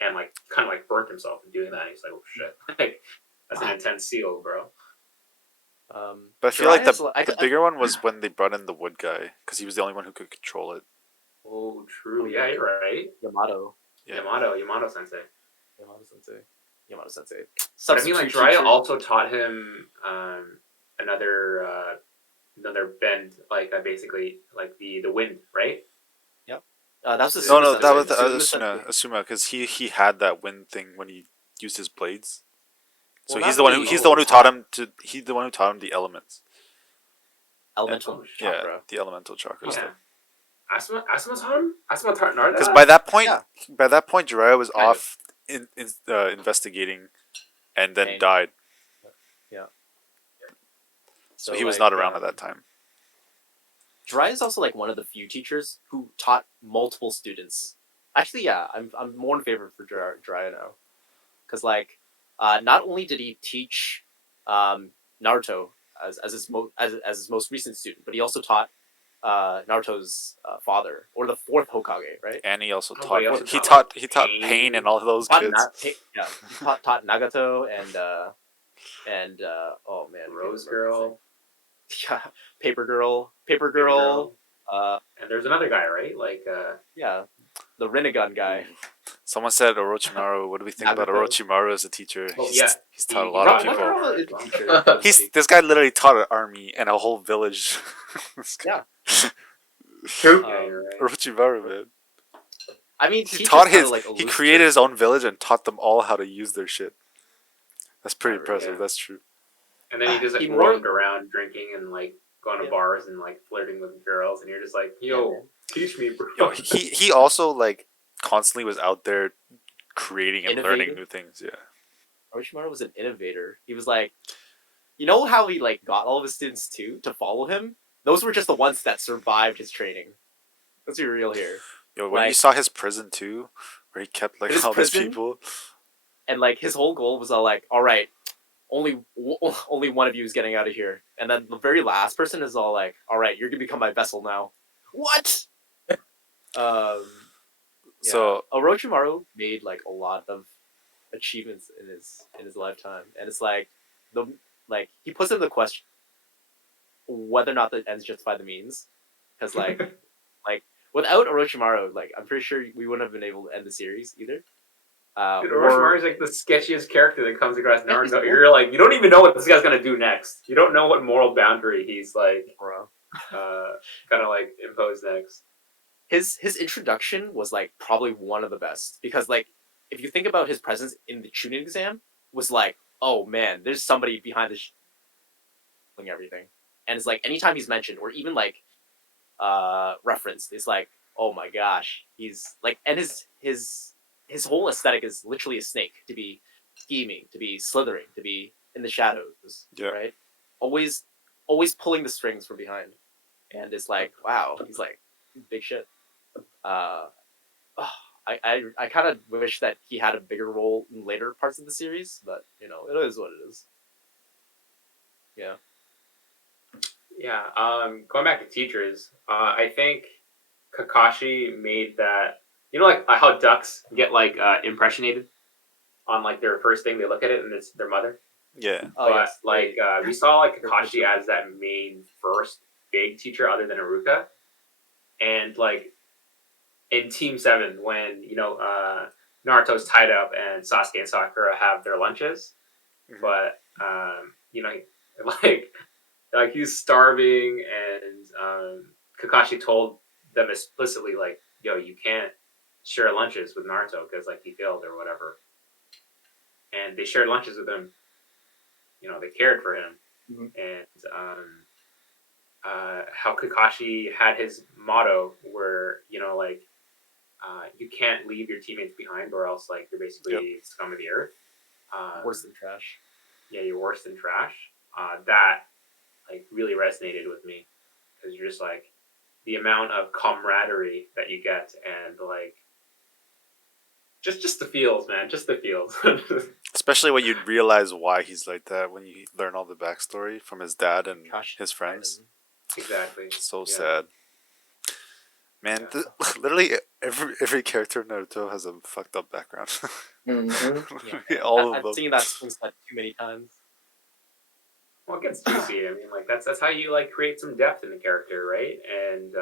and like kind of like burnt himself in doing that. He's like, oh shit, like that's an intense seal, bro. But I feel like the bigger one was when they brought in the wood guy because he was the only one who could control it. Oh, true. Yeah, you're right. Yamato. Yeah. Yamato Sensei. Yamato Sensei. But I mean, like Jiraiya also taught him another bend, like basically like the wind, right? Yep. That was that was Asuma, because he had that wind thing when he used his blades. So he's the one who taught him the elements. Elemental chakra. Yeah, the elemental chakra stuff. Asuma taught him. Asuma taught Naruto. Because by that point, Jiraiya was off investigating, and then died. Yeah. So he was not around at that time. Jiraiya is also like one of the few teachers who taught multiple students. Actually, yeah, I'm more in favor for Jiraiya now, because like, not only did he teach Naruto as his most recent student, but he also taught Naruto's father, or the fourth Hokage, right? And he also Oh, taught. he also He taught, taught. like, He taught Pain and all those kids. Yeah, he taught Nagato and oh man, I can't Rose remember his name. Girl, Yeah, Paper Girl, Girl. uh, And there's another guy, right? Like, yeah, the Rinnegan guy. Someone said Orochimaru. What do we think about Nagato. Orochimaru as a teacher? Oh, yeah. He's taught a He lot of taught people. Orochimaru. Orochimaru is a teacher, so to He's speak. this guy literally taught an army and a whole village. Yeah. True. Yeah, you're right. Orochimaru, man. I mean, He teachers taught kinda, his. like, a He loose created term. his own village and taught them all how to use their shit. That's pretty Yeah. impressive. That's true. And then he just like He more- roamed around drinking and like going to Yeah. bars and like flirting with girls, and you're just like, yo, man. teach me, bro. Yo, he also like constantly was out there creating and learning Innovative. new things. Yeah. Orochimaru was an innovator. He was like, you know how he like got all of his students to follow him? Those were just the ones that survived his training. Let's be real here. Yo, when you Like- saw his prison too, where he kept like His all these prison? people. And like his whole goal was all like, all right, only one of you is getting out of here. And then the very last person is all like, all right, you're gonna become my vessel now. What? Yeah. So Orochimaru made like a lot of achievements in his lifetime, and it's like he puts in the question whether or not the ends justify the means, because like without Orochimaru, like I'm pretty sure we wouldn't have been able to end the series either. Dude, or- Orochimaru is like the sketchiest character that comes across Yeah, he's Naruto. cool. You're like, you don't even know what this guy's gonna do next. You don't know what moral boundary he's like, Bro. gonna like impose next. His introduction was like probably one of the best, because like if you think about his presence in the Chunin exam, was like, oh man, there's somebody behind this doing everything. And it's like anytime he's mentioned or even like referenced, it's like, oh my gosh, he's like, and his whole aesthetic is literally a snake, to be scheming, to be slithering, to be in the shadows, Yeah. right? Always pulling the strings from behind. And it's like, wow, he's like big shit. I kind of wish that he had a bigger role in later parts of the series, but you know, it is what it is. Yeah. Yeah. Going back to teachers, I think Kakashi made that. You know, like how ducks get like impressionated on like their first thing they look at it and it's their mother. yeah, Oh, But yes. like we saw like They're Kakashi picture. as that main first big teacher other than Iruka, and like in Team 7 when you know Naruto's tied up and Sasuke and Sakura have their lunches, Mhm. but you know like he's starving and Kakashi told them explicitly like, yo, you can't share lunches with Naruto because like he failed or whatever, and they shared lunches with him. You know, they cared for him. Mhm. And how Kakashi had his motto where, you know, like, you can't leave your teammates behind or else, like, you're basically scum of the earth. Worse than trash. Yeah, you're worse than trash. That, like, really resonated with me because you're just, like, the amount of camaraderie that you get and, like, just the feels, man. Just the feels. especially when you realize why he's like that. When you learn all the backstory from his dad and Gosh, his friends, Exactly. so Yeah. sad. Man, literally every character in Naruto has a fucked up background. Mm-hmm. All of I've them. seen that swing set too many times. Well, it gets juicy. I mean, like that's how you like create some depth in the character, right? And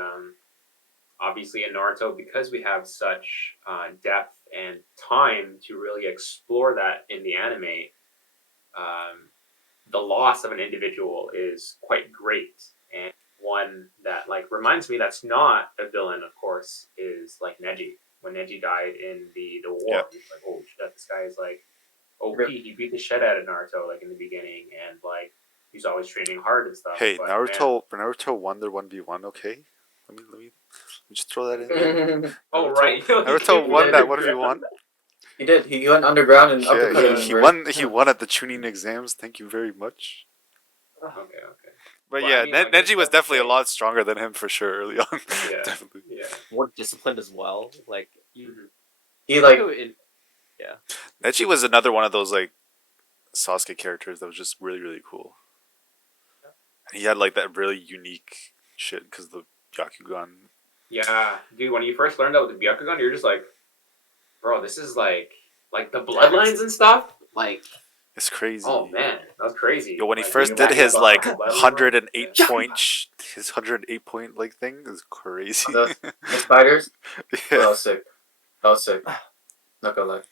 obviously in Naruto, because we have such depth and time to really explore that in the anime, the loss of an individual is quite great. And one that like reminds me that's not a villain, of course, is like Neji. When Neji died in the war, Yeah. it's like, oh shit, this guy is like OP. Rip. He beat the shit out of Naruto like in the beginning, and like he's always training hard and stuff. Hey, but, Naruto won their 1v1. Okay, let me just throw that in there. Man, oh right, Naruto won that 1v1. He did. He went underground and Yeah, uppercutted he him, right? won. He won at the tuning exams. Thank you very much. Okay. But Well, yeah, I mean, like, Neji was that's definitely a great. lot stronger than him for sure early on. Yeah. Definitely. Yeah. More disciplined as well. Like you, He like Neji was another one of those like Sasuke characters that was just really really cool. And he had like that really unique shit because the Byakugan. Yeah, dude. When you first learned that with the Byakugan, you're just like, bro, this is like the bloodlines and stuff. Like, It's crazy. oh man, that was crazy. Yo, when he Like, first you did back his up like the bloodline 108 one? point, his 108 point like thing is crazy. The spiders. Oh, that Yeah. was sick. That was sick. Not gonna lie.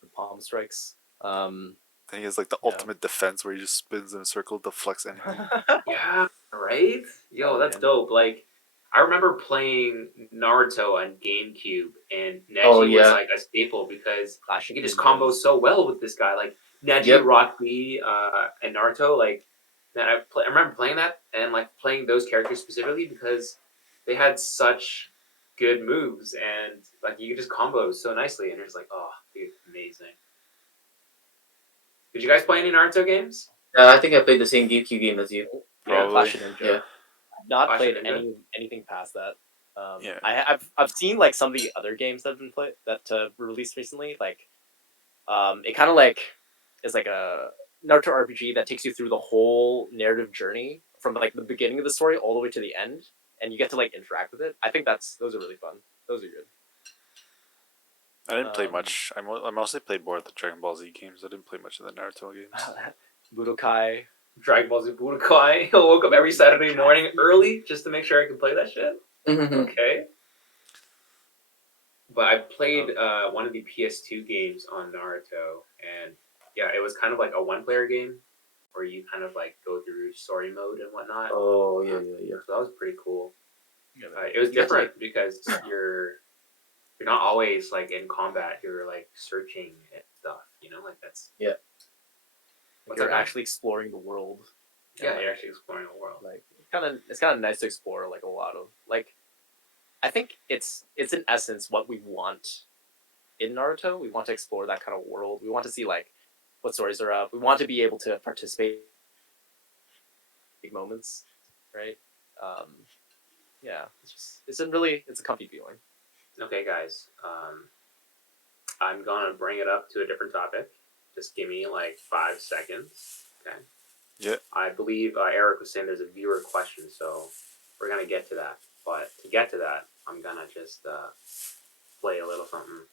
The palm strikes. And he has like the Yeah. ultimate defense where he just spins in a circle, deflects anything. Yeah, right? Yo, Oh, that's man. dope. Like, I remember playing Naruto on GameCube, and Neji Oh, was yeah. like a staple because Clashing you can just ninjas. combo so well with this guy. Like, Neji, Yep. Rock Lee, and Naruto. Like, man, I remember playing that and like playing those characters specifically because they had such good moves and like you could just combo so nicely, and you're just like, oh, dude, amazing. Did you guys play any Naruto games? I think I played the same GameCube game as you. Yeah, Probably. Clash of Ninja. Yeah. I've not Clash of played Ninja? anything past that. Yeah. I've seen like some of the other games that have been were released recently. Like, it kind of like is like a Naruto RPG that takes you through the whole narrative journey from like the beginning of the story all the way to the end, and you get to like interact with it. I think those are really fun. Those are good. I didn't play Um, much. I mostly played more of the Dragon Ball Z games. I didn't play much of the Naruto games. Budokai. Dragon Ball Z Budokai. I woke up every Saturday morning early just to make sure I could play that shit. Okay. But I played one of the PS2 games on Naruto, and yeah, it was kind of like a one-player game where you kind of like go through story mode and whatnot. Oh, yeah. So that was pretty cool. Yeah, It was You get to, different because you're not always like in combat. You're like searching and stuff. You know, like that's What's you're that called? actually exploring the world. yeah, And, you're actually exploring the world. like it's kind of nice to explore like a lot of like. I think it's in essence what we want in Naruto. We want to explore that kind of world. We want to see like what stories are up. We want to be able to participate in big moments, right? Yeah, it's a comfy feeling. Okay, guys. I'm gonna bring it up to a different topic. Just give me like 5 seconds. Okay. Yeah. I believe Eric was saying there's a viewer question, so we're gonna get to that. But to get to that, I'm gonna just play a little something.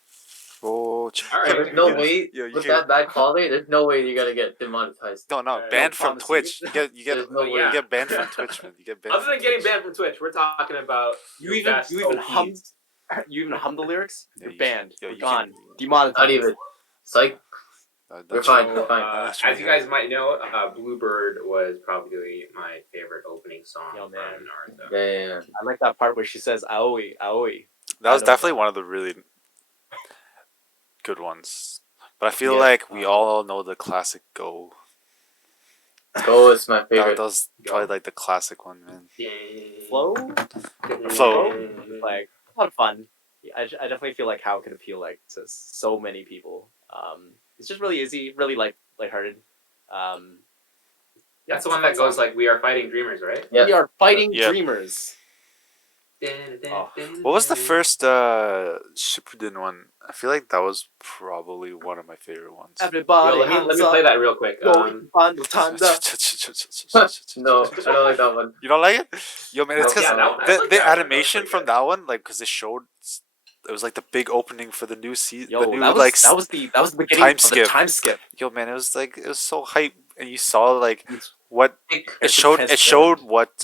Oh, All right. There's no Yeah. way with that bad quality. There's no way you're gonna get demonetized. No, no banned from promises. Twitch. You get There's no way. you get banned from Twitch, man. You get banned. Other than getting banned from Twitch, we're talking about You the even best hum OPs. you even hum the lyrics. Yeah, You're you- banned. yeah, You're you gone. can- Demonetized. Not even. Psych. We're fine. So, We're fine. as you guys might know, Bluebird was probably my favorite opening song Yo, from man. Naruto. Damn. I like that part where she says "Aoi, Aoi." That was I know definitely that. one of the really good ones. But I feel Yeah. like we all know the classic Go. Go is my That favorite. was probably like the classic one, man. Flow. Flow. Is, like a lot of fun. I definitely feel like how it could appeal like to so many people. It's just really easy, really lighthearted. That's the one that goes like, "We are fighting dreamers," right? Yeah. We are fighting Yep. dreamers. What was the first shippuden one? I feel like that was probably one of my favorite ones. Everybody, Yo, let me play that real quick. No, no time No, I don't like that one. You don't like it? Yo, man, it's No. because Yeah, that one- I the, like the that one. That was animation pretty from good. that one, like, because it showed, it was like the big opening for the new season. Yo, The new, that was like, the beginning time of the skip. time skip. Yo, man, it was like, it was so hype, and you saw like It's- what Thick. it showed what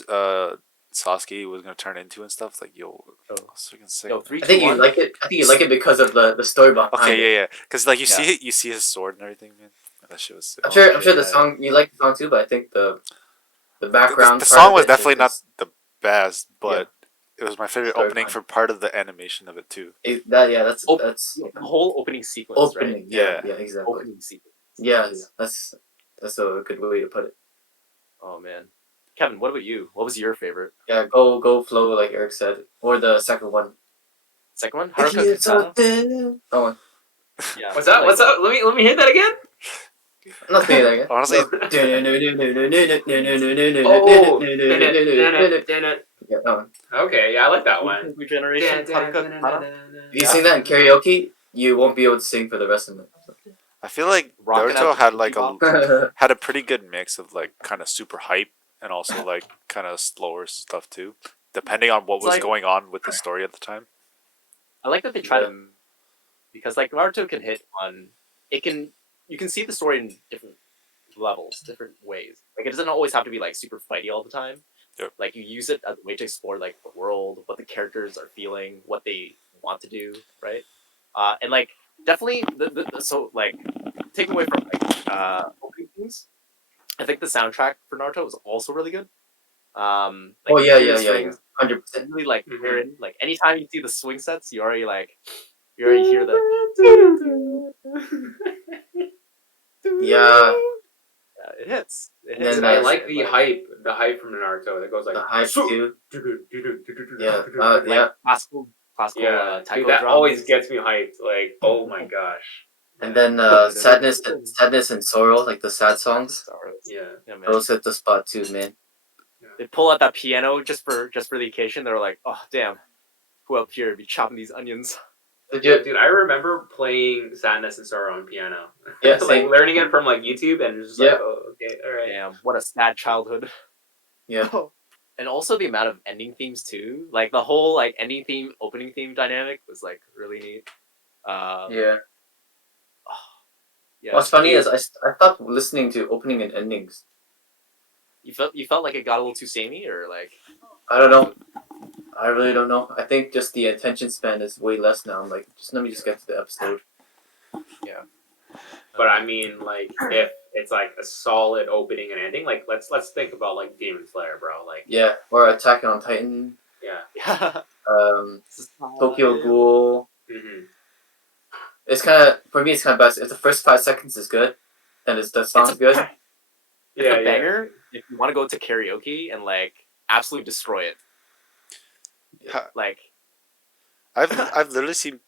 Sasuke was gonna turn into and stuff. Like, yo, Oh. that's freaking sick. Yo, man. 3, I think 2, you 1. like it. I think you like it because of the story behind Okay, it. yeah, because like you Yeah. see his sword and everything, man. That shit was sick. I'm sure yeah. the song you like the song too, but I think the background. The part song of was it definitely is not the best, but Yeah. it was my favorite Story opening behind for part of the animation of it too. that's Oh, that's The whole opening sequence, right? opening. Yeah, Yeah. exactly. Opening sequence. Yeah, that's a good way to put it. Oh man, Kevin, what about you? What was your favorite? Yeah, go flow like Eric said, or the second one. Second one, Haruka Katana. That one. Yeah. What's up? What's up? Let me hit that again. I'm not saying that again. Honestly, Oh. Yeah, that one. Okay, yeah, I like that one. Regeneration, Haruka Katana. If you sing that in karaoke, you won't be able to sing for the rest of I feel like Rocking Naruto out had the like it. had a pretty good mix of like kind of super hype and also like kind of slower stuff too. depending on what It's was like- going on with the story at the time. I like that they try Yeah. to, because like Naruto can hit on you can see the story in different levels, different ways. Like it doesn't always have to be like super fighty all the time. Yep. Like you use it as a way to explore like the world, what the characters are feeling, what they want to do, right? And like definitely so like taking away from like opening themes, I think the soundtrack for Naruto was also really good. Like, Oh you yeah, hear yeah, the yeah, yeah. strings, 100%. really like Mhm. hear it. Like anytime you see the swing sets, you already hear the Yeah, it hits. It And hits. then, I nice, like and, the hype from Naruto that goes like the hype "Su-" too. Yeah, like yeah. classical yeah, taiko dude, that drums. always gets me hyped. Like, oh my gosh. And then sadness and sorrow, like the sad songs. Yeah, Yeah, man. Those hit the spot too, man. They pull out that piano just for the occasion. They're like, oh damn, who up here be chopping these onions? yeah, Legit. dude. I remember playing Sadness and Sorrow on piano. Yeah, like same. learning it from like YouTube, and it's just Yeah. like, oh, okay, all right. Damn, what a sad childhood. Yeah. And also the amount of ending themes too. Like the whole like ending theme, opening theme dynamic was like really neat. Yeah. Yeah. What's funny is I stopped listening to opening and endings. You felt like it got a little too samey, or like I don't know. I really don't know. I think just the attention span is way less now. I'm like, just let me just get to the episode. But I mean, like, if it's like a solid opening and ending, like let's think about like Demon Slayer, bro. Like, Yeah. Or Attack on Titan. yeah. Tokyo Ghoul. Mm-hmm. It's kind of, for me, it's kind of best. If the first 5 seconds is good, and the song's good. It's a banger if you want to go to karaoke and like absolutely destroy it. Ha- Like I've literally seen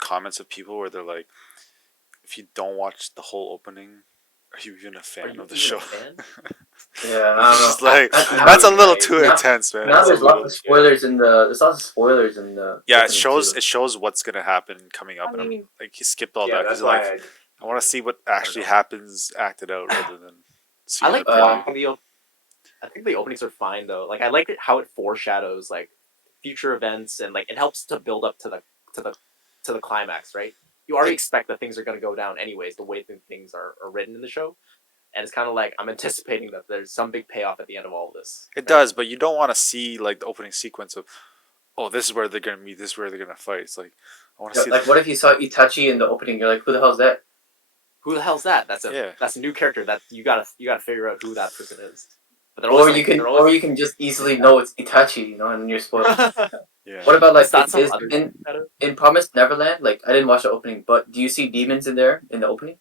comments of people where they're like, if you don't watch the whole opening, are you even a are fan you of the even show? a fan? Yeah, I It's just don't know. like I- that's a little like, too now- intense, man. Now It's a there's little- lots of spoilers in the. There's lots of spoilers in the. Yeah, it opening shows too. it shows what's gonna happen coming up, I and mean- I'm like he skipped all Yeah, that that's because why. like I want to see what actually know. happens acted out rather than see I the like preview. I think the openings are fine though. Like I like it how it foreshadows like future events and like it helps to build up to the climax, right? You already expect that things are going to go down anyways, the way things are written in the show, and it's kind of like I'm anticipating that there's some big payoff at the end of all of this. It does, but you don't want to see like the opening sequence of, oh, this is where they're gonna meet, this is where they're gonna fight. It's like I want to Yeah, see like, what if you saw Itachi in the opening? You're like, who the hell's that? Who the hell's that? That's Yeah. a new character that you gotta figure out who that person is. But they're always, Or you can just easily know it's Itachi, and then you're spoiled. Yeah. What about like Is that some is other in Promised Neverland? Like I didn't watch the opening, but do you see demons in there in the opening?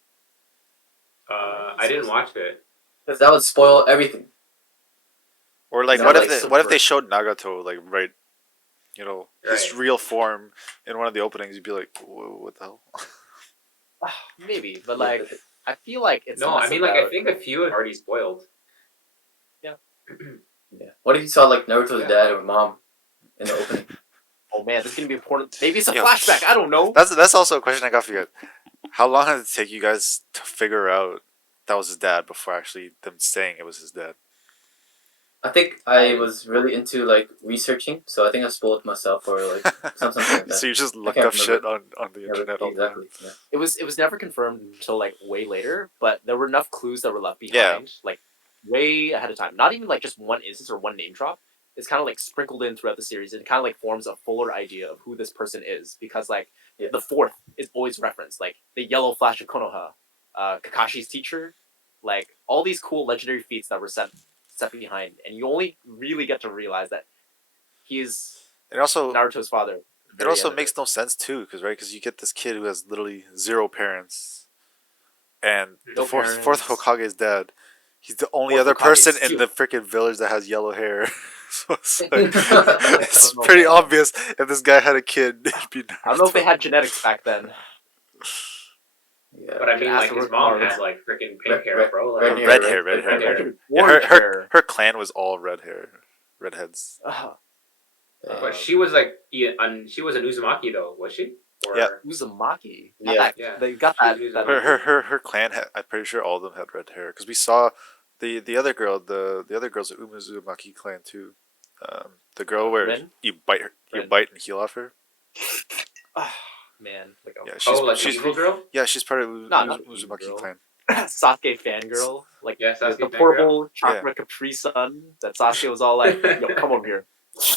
I didn't watch it. Because that would spoil everything. Or like, No, what like if they showed Nagato like right, his Right. real form in one of the openings? You'd be like, whoa, what the hell? maybe, but like I feel like it's No, less I mean, like, I about- think a few have already spoiled. Yeah. What if you saw like Naruto's Yeah. dad or mom in the opening? oh man, this is gonna be important. Maybe it's a Yo. flashback. I don't know. That's also a question I got for you guys. How long did it take you guys to figure out that was his dad before actually them saying it was his dad? I think I was really into like researching, so I think I spoiled myself for like something like that. So you just look can't up shit on the Yeah, internet all the time. exactly. Yeah. It was never confirmed until like way later, but there were enough clues that were left behind, like way ahead of time. Not even like just one instance or one name drop. It's kind of like sprinkled in throughout the series, and kind of like forms a fuller idea of who this person is. Because like Yeah. the fourth is always referenced, like the yellow flash of Konoha, Kakashi's teacher, like all these cool legendary feats that were set behind, and you only really get to realize that he is It also Naruto's father. at the it very also end of makes no sense too, because you get this kid who has literally 0 parents, and the No fourth parents. Hokage's dad. He's the only Fourth other Hokage person is in cute. the freaking village that has yellow hair. So it's, like, I it's don't know, pretty man. obvious if this guy had a kid, it'd be I don't know if they Naruto. had genetics back then. Yeah. But I mean, Ask like, the his Rook mom Mara. had like freaking pink Red- hair, red- bro. Like, red hair. red hair, red hair, Red red hair. hair. Yeah, Yeah, orange hair. her clan was all red hair, redheads. But she was like, she was an Uzumaki though, was she? Or, Yeah. Uzumaki. Yeah. Yeah. They got that. She's that Her clan had, I'm pretty sure all of them had red hair because we saw the other girl, the other girls of Umuzumaki clan too. The girl where Rin? you bite her, you Rin. bite and heal off her. Man, like Yeah, Like the she's evil girl? part of No, not the evil Uzumaki girl. clan. Sasuke fangirl, like Yeah, Sasuke the fangirl. portable chakra Capri Sun that Sasuke was all like, "Yo, come over here."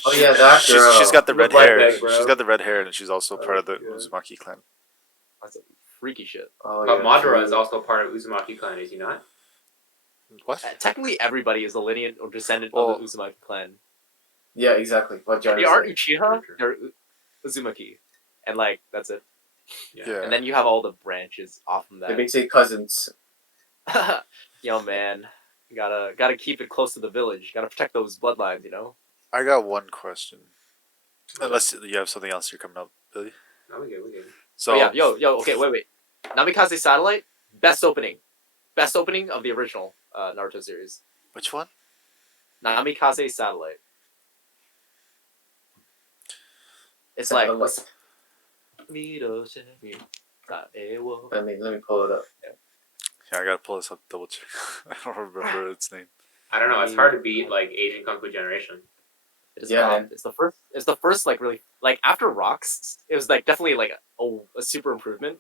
Oh yeah, that girl. She's got the The red blood hair. bag, bro. She's got the red hair, and she's also part of the yeah. Uzumaki clan. That's some freaky shit. Oh, But yeah, Madara true. is also part of Uzumaki clan, is he not? What? Technically, everybody is a lineage or descendant Well- of the Uzumaki clan. Yeah, exactly. What John They is aren't saying. Uchiha, True. they're Uzumaki, and like that's it. Yeah. And then you have all the branches off from They that. basically cousins. Yo, man, you gotta keep it close to the village. You gotta protect those bloodlines, you know. I got one question. Unless you have something else you're coming up, Billy. No, we good, we good. So But yeah, yo, okay, wait. Namikaze Satellite, best opening of the original Naruto series. which one? Namikaze Satellite. It's like Satellite. Let me pull it up. Yeah, I gotta pull this up, double check. I don't remember its name. I don't know. It's hard to beat like Asian Kung Fu Generation. It is Yeah, not. man. It's the first like really like after Rocks. It was like definitely like a super improvement.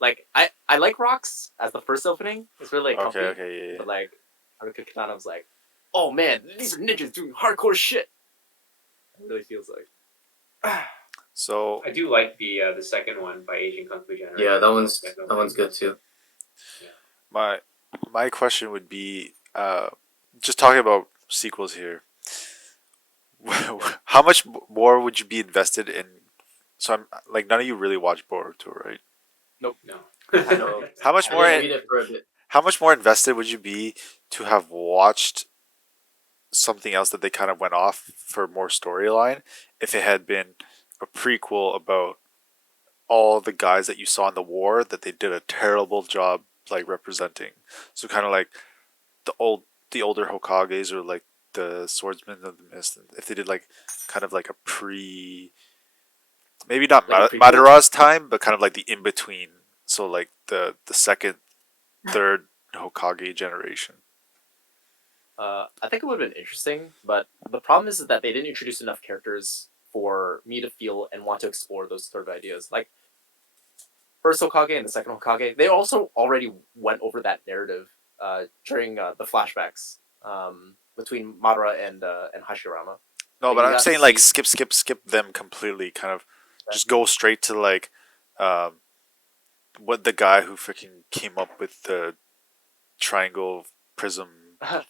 Like I like Rocks as the first opening. It's really like, comfy. Okay, yeah. But like Haruka Katana was like, oh man, these are ninjas doing hardcore shit. It really feels like. So I do like the second one by Asian Kung Fu Generation. Yeah, that one's good too. my question would be, just talking about sequels here. How much more would you be invested in? So I'm like, none of you really watch Boruto, right? No. No. How much I more? didn't read it for a bit. How much more invested would you be to have watched something else that they kind of went off for more storyline if it had been a prequel about all the guys that you saw in the war that they did a terrible job like representing? So kind of like the older Hokages or like the swordsmen of the mist. If they did like kind of like a maybe not Like a prequel? Madara's time, but kind of like the in between. So like the second, third Hokage generation. I think it would have been interesting, but the problem is that they didn't introduce enough characters for me to feel and want to explore those sort of ideas. Like first Hokage and the second Hokage, they also already went over that narrative during the flashbacks between Madara and Hashirama. No, Like, but you I'm got to saying like see- skip them completely. Kind of just go straight to like what the guy who freaking came up with the triangle prism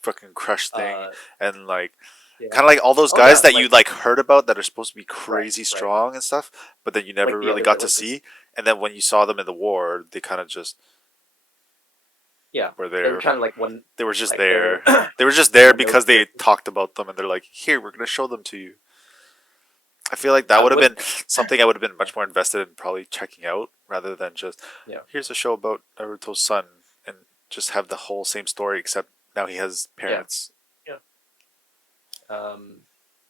fucking crush thing and like yeah. kind of like all those Oh, guys yeah, that you like heard about that are supposed to be crazy right. strong and stuff, but then you never Like the really other got to villages. see. And then when you saw them in the war, they kind of just were They there. were kind of like one. They were just like, there. they were- They were just there Yeah, they because were- they talked about them and they're like, here, we're gonna show them to you. I feel like that I would have would- been something I would have been much more invested in probably checking out rather than just Yeah. here's a show about Naruto's son and just have the whole same story except now he has parents.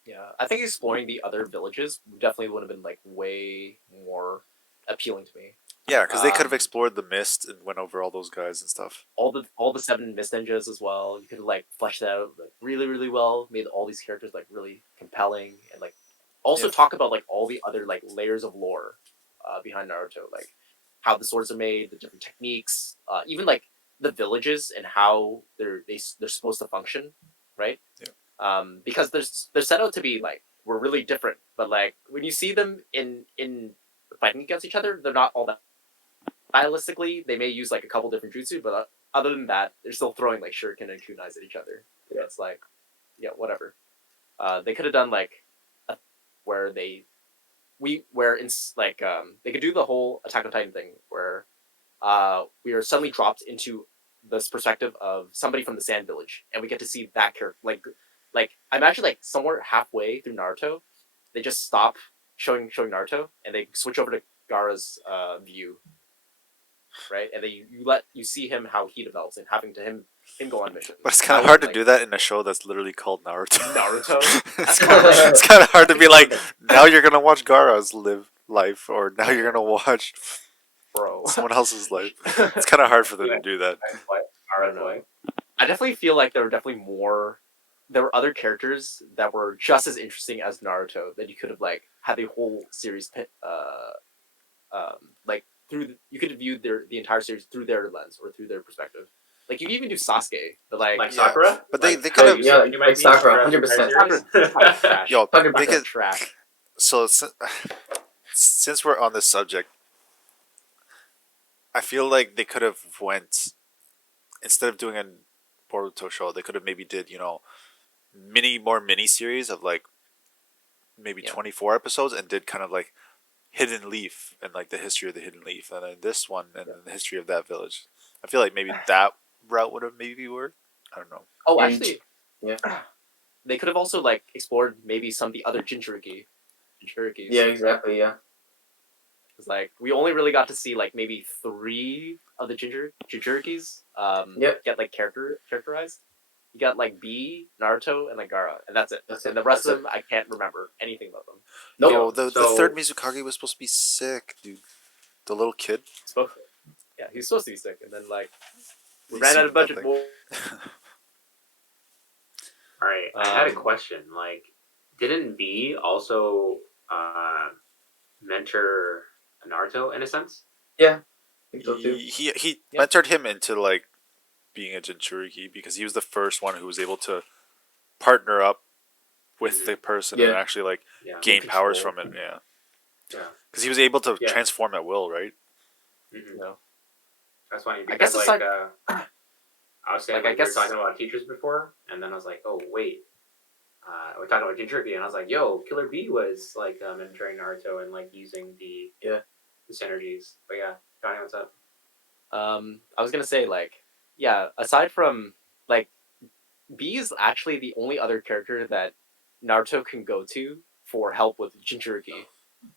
Yeah, I think exploring the other villages definitely would have been like way more appealing to me. Yeah, because they could have Um, explored the mist and went over all those guys and stuff. All the seven mist ninjas as well. You could have like fleshed that out like really well, made all these characters like really compelling, and like also Yeah. talk about like all the other like layers of lore behind Naruto, like how the swords are made, the different techniques, even like the villages and how they're supposed to function, right? Yeah. Because they're set out to be like we're really different, but like when you see them in fighting against each other, they're not all that stylistically. They may use like a couple different jutsu, but other than that, they're still throwing like shuriken and kunais at each other. Yeah, it's like, yeah, whatever. They could have done like where they could do the whole Attack on Titan thing where we are suddenly dropped into this perspective of somebody from the Sand Village, and we get to see that character. Like I imagine like somewhere halfway through Naruto, they just stop showing Naruto, and they switch over to Gaara's view, right? And then you see him how he develops and having to him go on missions. But it's kind of hard to do that in a show that's literally called Naruto. Naruto. It's kind of hard to be like, now you're gonna watch Gaara's life, or now you're gonna watch Bro. someone else's life. It's kind of hard for them to do that. I definitely feel like there are definitely more there were other characters that were just as interesting as Naruto that you could have like had the whole series like you could have viewed the entire series through their lens or through their perspective. Like you could even do Sasuke, but like Like Yeah. Sakura, But like, they could have Yeah, you might like be Sakura, Sakura's entire 100%. series. Sakura's kind of trash. Yo, Fucking they Sakura's could, trash. so since we're on this subject, I feel like they could have went instead of doing a Boruto show, they could have maybe did more mini series of like maybe Yeah. 24 episodes and did kind of like Hidden Leaf and like the history of the Hidden Leaf and then this one and then the history of that village. I feel like maybe that route would have maybe worked. I don't know. Oh, And- actually, yeah. they could have also like explored maybe some of the other Jinchurikis. Yeah, exactly. Yeah. Because like we only really got to see like maybe 3 of the Jinchurikis Yep. get like characterized. You got like B, Naruto, and like Gaara, and that's it. That's And it. the rest That's of them, I can't remember anything about them. Nope. Yo, the So- third Mizukage was supposed to be sick, dude. The little kid. Yeah, he's supposed to be sick, and then like we They ran out seem of budget. nothing. All right, I had a Um, question. Like, didn't B also mentor Naruto in a sense? I think so too. He Yeah. mentored him into like being a Jinchuriki because he was the first one who was able to partner up with the person and Yeah. actually like Yeah. gain powers control. from it. Yeah, Yeah. because he was able to Yeah. transform at will, right? Mhm. No. That's funny I guess because aside- I was saying like, like, I we guess- were talking about teachers before, and then I was like, oh wait, we're talking about Jinchuriki, and I was like, yo, Killer B was like mentoring Naruto and like using the synergies. But yeah, Johnny, what's up? I was gonna say like, yeah. Aside from like, B is actually the only other character that Naruto can go to for help with Jinchuriki.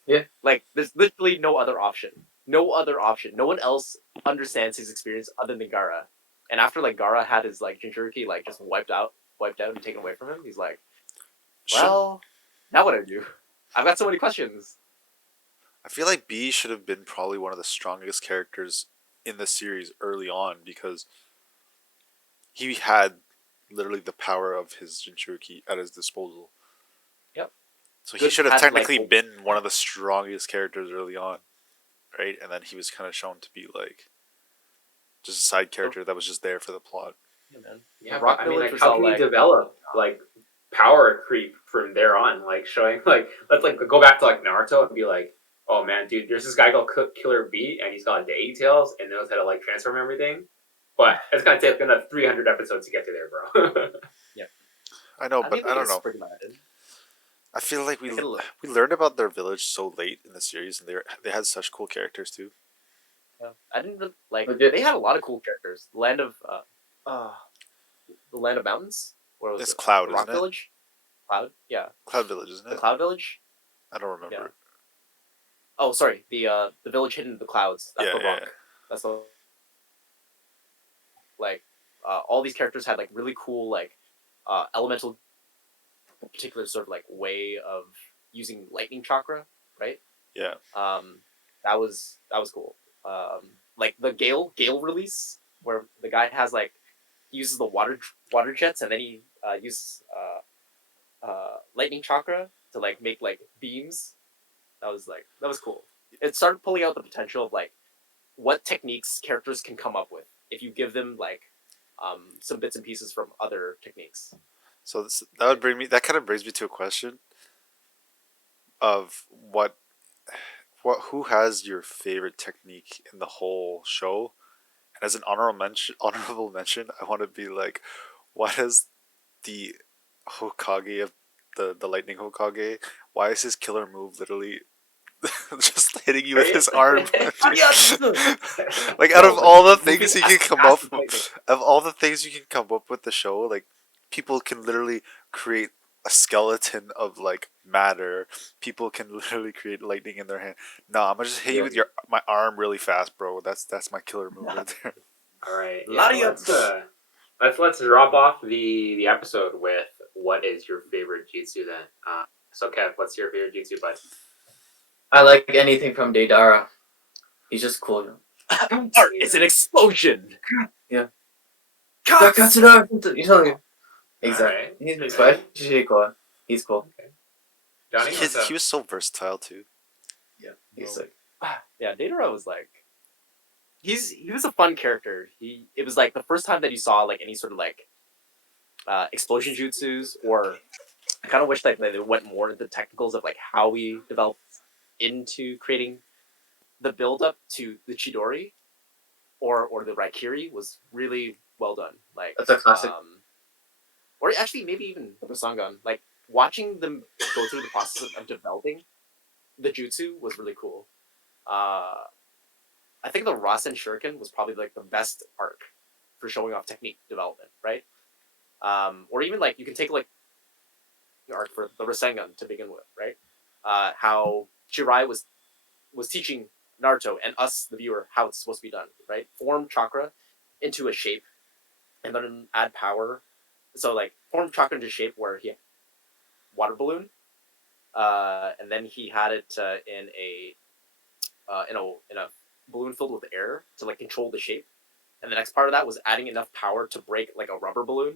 Yeah. Like, there's literally no other option. No other option. No one else understands his experience other than Gaara. And after like Gaara had his like Jinchuriki like just wiped out and taken away from him, he's like, well, now what do I do? I've got so many questions. I feel like B should have been probably one of the strongest characters in the series early on because he had literally the power of his Jinchuriki at his disposal. Yep. So he Good should have had, like, technically been one of the strongest characters early on, right? And then he was kind of shown to be like just a side character that was just there for the plot. Yeah, man. Yeah, Rock but I mean, Village like, was how all, can you like- develop like power creep from there on? Like showing like let's like go back to like Naruto and be like, oh man, dude, there's this guy called Killer B, and he's got deity tails and knows how to like transform everything. But it's gonna take another 300 episodes to get to there, bro. I know, but mean, I don't it's know. pretty bad. I feel like They could've- we learned about their village so late in the series, and they had such cool characters too. Yeah. I didn't really, like. Legit. They had a lot of cool characters. The land of mountains. Where was It's it? Cloud, Rock isn't it? Village. Cloud. Yeah. Cloud Village, isn't The it? Cloud Village. I don't remember. Yeah. Oh, sorry. The village hidden in the clouds. That's Yeah, the yeah, rock. yeah. That's the like. All these characters had like really cool like elemental, particular sort of like way of using lightning chakra, right? Yeah. That was cool. Like the Gale release where the guy has like he uses the water jets and then he uses lightning chakra to like make like beams. That was cool. It started pulling out the potential of like what techniques characters can come up with if you give them like some bits and pieces from other techniques. So that kind of brings me to a question of who has your favorite technique in the whole show? And as an honorable mention, I want to be like, why does the Hokage of the Lightning Hokage? Why is his killer move literally just hitting you with his arm? Like out of all the things you can come up with the show, like people can literally create a skeleton of like matter. People can literally create lightning in their hand. No, I'm gonna just hit you with my arm really fast, bro. That's my killer move right there. All right, Ladia. let's drop off the episode with what is your favorite jutsu then. So Kev, what's your favorite jutsu, bud? I like anything from Deidara. He's just cool. You know? Art is an explosion. Yeah. Cuts! Katsuda! You know, Exactly. Alright. He's actually cool. He's cool. Johnny, what's up? He was so versatile too. Yeah. He's No. like Yeah, Datara was like he was a fun character. It was like the first time that you saw like any sort of like explosion jutsus, or I kind of wish that they went more into the technicals of like how we developed into creating the build up to the Chidori or the Raikiri was really well done. Like that's a classic. or actually maybe even the Rasengan. Like watching them go through the process of developing the jutsu was really cool. I think the Rasen Shuriken was probably like the best arc for showing off technique development, right? Or even like you can take like the arc for the Rasengan to begin with, right? How Jirai was teaching Naruto and us, the viewer, how it's supposed to be done, right? Form chakra into a shape, and then add power. So like form chakra into shape where he had water balloon, and then he had it in a balloon filled with air to like control the shape. And the next part of that was adding enough power to break like a rubber balloon.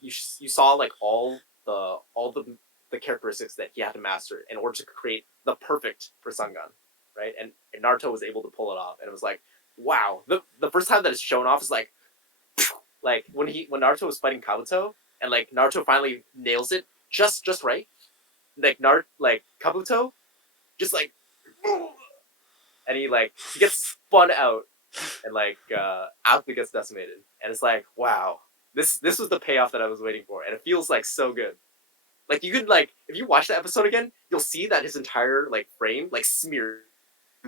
You saw like all the characteristics that he had to master in order to create the perfect Rasengan, right? And Naruto was able to pull it off, and it was like, wow. The first time that it's shown off is like when Naruto was fighting Kabuto, and like Naruto finally nails it just right. Like Kabuto just like and he gets spun out and like Alpha gets decimated, and it's like wow, this was the payoff that I was waiting for, and it feels like so good. Like you could like if you watch the episode again, you'll see that his entire like frame like smeared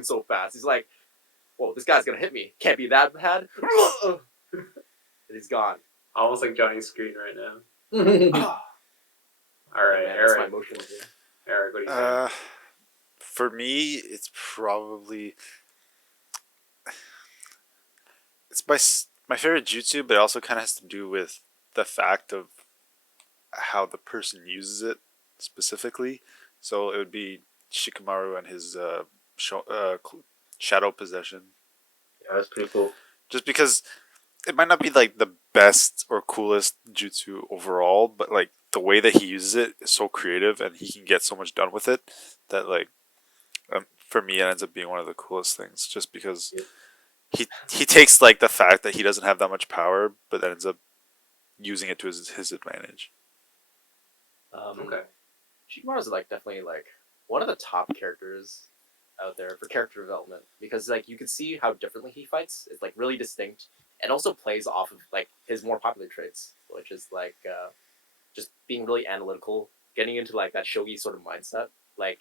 so fast. He's like, whoa, this guy's gonna hit me. Can't be that bad. And he's gone. Almost like Johnny's screen right now. Ah, Alright, man, that's my Eric. emotion. Eric, what do you think? For me, it's probably it's my favorite jutsu, but it also kind of has to do with the fact of how the person uses it specifically. So it would be Shikamaru and his shadow possession. Yeah, that's pretty cool. Just because it might not be like the best or coolest jutsu overall, but like the way that he uses it is so creative, and he can get so much done with it that like for me it ends up being one of the coolest things. Just because he takes like the fact that he doesn't have that much power, but ends up using it to his advantage. Okay. Shikamaru's like definitely like one of the top characters out there for character development because like you can see how differently he fights. It's like really distinct and also plays off of like his more popular traits, which is like just being really analytical, getting into like that shogi sort of mindset. Like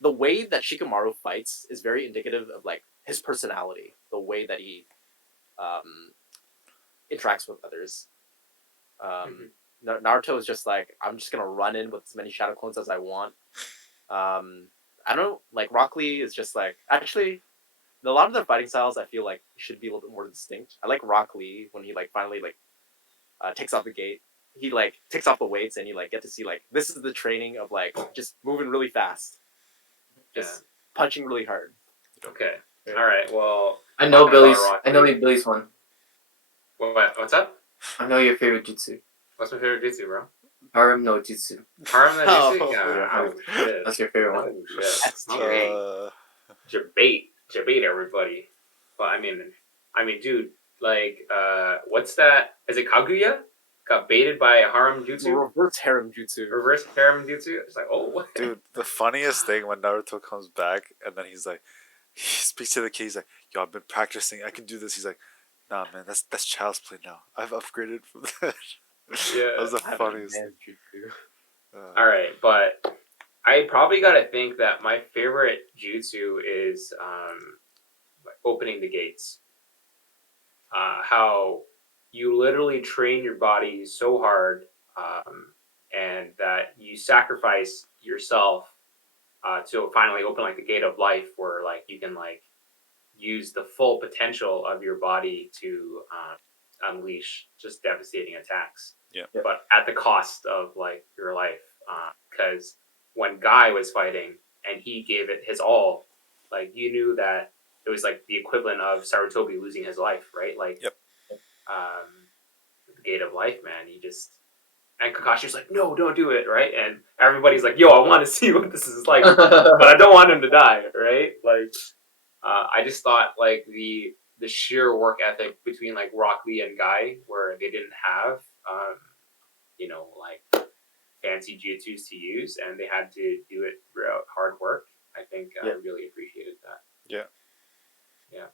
the way that Shikamaru fights is very indicative of like his personality, the way that he um, interacts with others. Naruto is just like I'm just gonna run in with as many shadow clones as I want. I don't know, like Rock Lee is just like actually a lot of their fighting styles I feel like should be a little bit more distinct. I like Rock Lee when he like finally like takes off the gate. He like takes off the weights and you like get to see like this is the training of like just moving really fast, just punching really hard. Okay. Alright, well I know talking about Billy's. Rock I know Lee- Billy's one. What's up? I know your favorite jutsu. What's my favorite jutsu, bro? Harem no jutsu. Harem no jutsu? Oh, Oh, shit. That's your favorite one. Oh, shit. That's Okay. Debate, everybody. Well, I mean, dude, like, what's that? Is it Kaguya? Got baited by a harem jutsu? Reverse harem jutsu. Reverse harem jutsu? It's like, oh, what? Dude, the funniest thing when Naruto comes back and then he's like, he speaks to the kid. He's like, "Yo, I've been practicing. I can do this." He's like, "Nah, man, that's child's play now. I've upgraded from that." Yeah. That was the I have funniest. advanced jutsu. Alright, but I probably gotta think that my favorite jutsu is like opening the gates. How you literally train your body so hard, and that you sacrifice yourself to finally open like the gate of life, where like you can like use the full potential of your body to unleash just devastating attacks. Yeah. But at the cost of like your life, because when Guy was fighting and he gave it his all, like you knew that it was like the equivalent of Sarutobi losing his life, right? Like, Yep. the gate of life, man. You just And Kakashi's like, no, don't do it, right? And everybody's like, yo, I want to see what this is like, but I don't want him to die, right? Like, I just thought like the sheer work ethic between like Rock Lee and Guy, where they didn't have, like fancy jutsus to use, and they had to do it throughout hard work. I think I really appreciated that. Yeah. Yeah.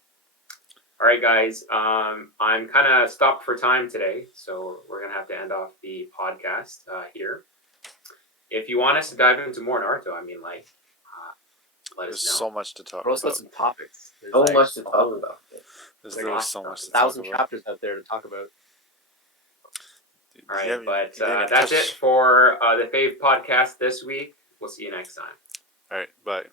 All right, guys. I'm kind of stopped for time today, so we're gonna have to end off the podcast here. If you want us to dive into more Naruto, I mean, like, let There's us know. so much to talk Bro, about. some topics. There's So like much to talk whole- about. There's like literally a so much to talk 1,000 about. chapters out there to talk about. All right, You haven't but even that's it touched- for the Fave podcast this week. We'll see you next time. All right, bye.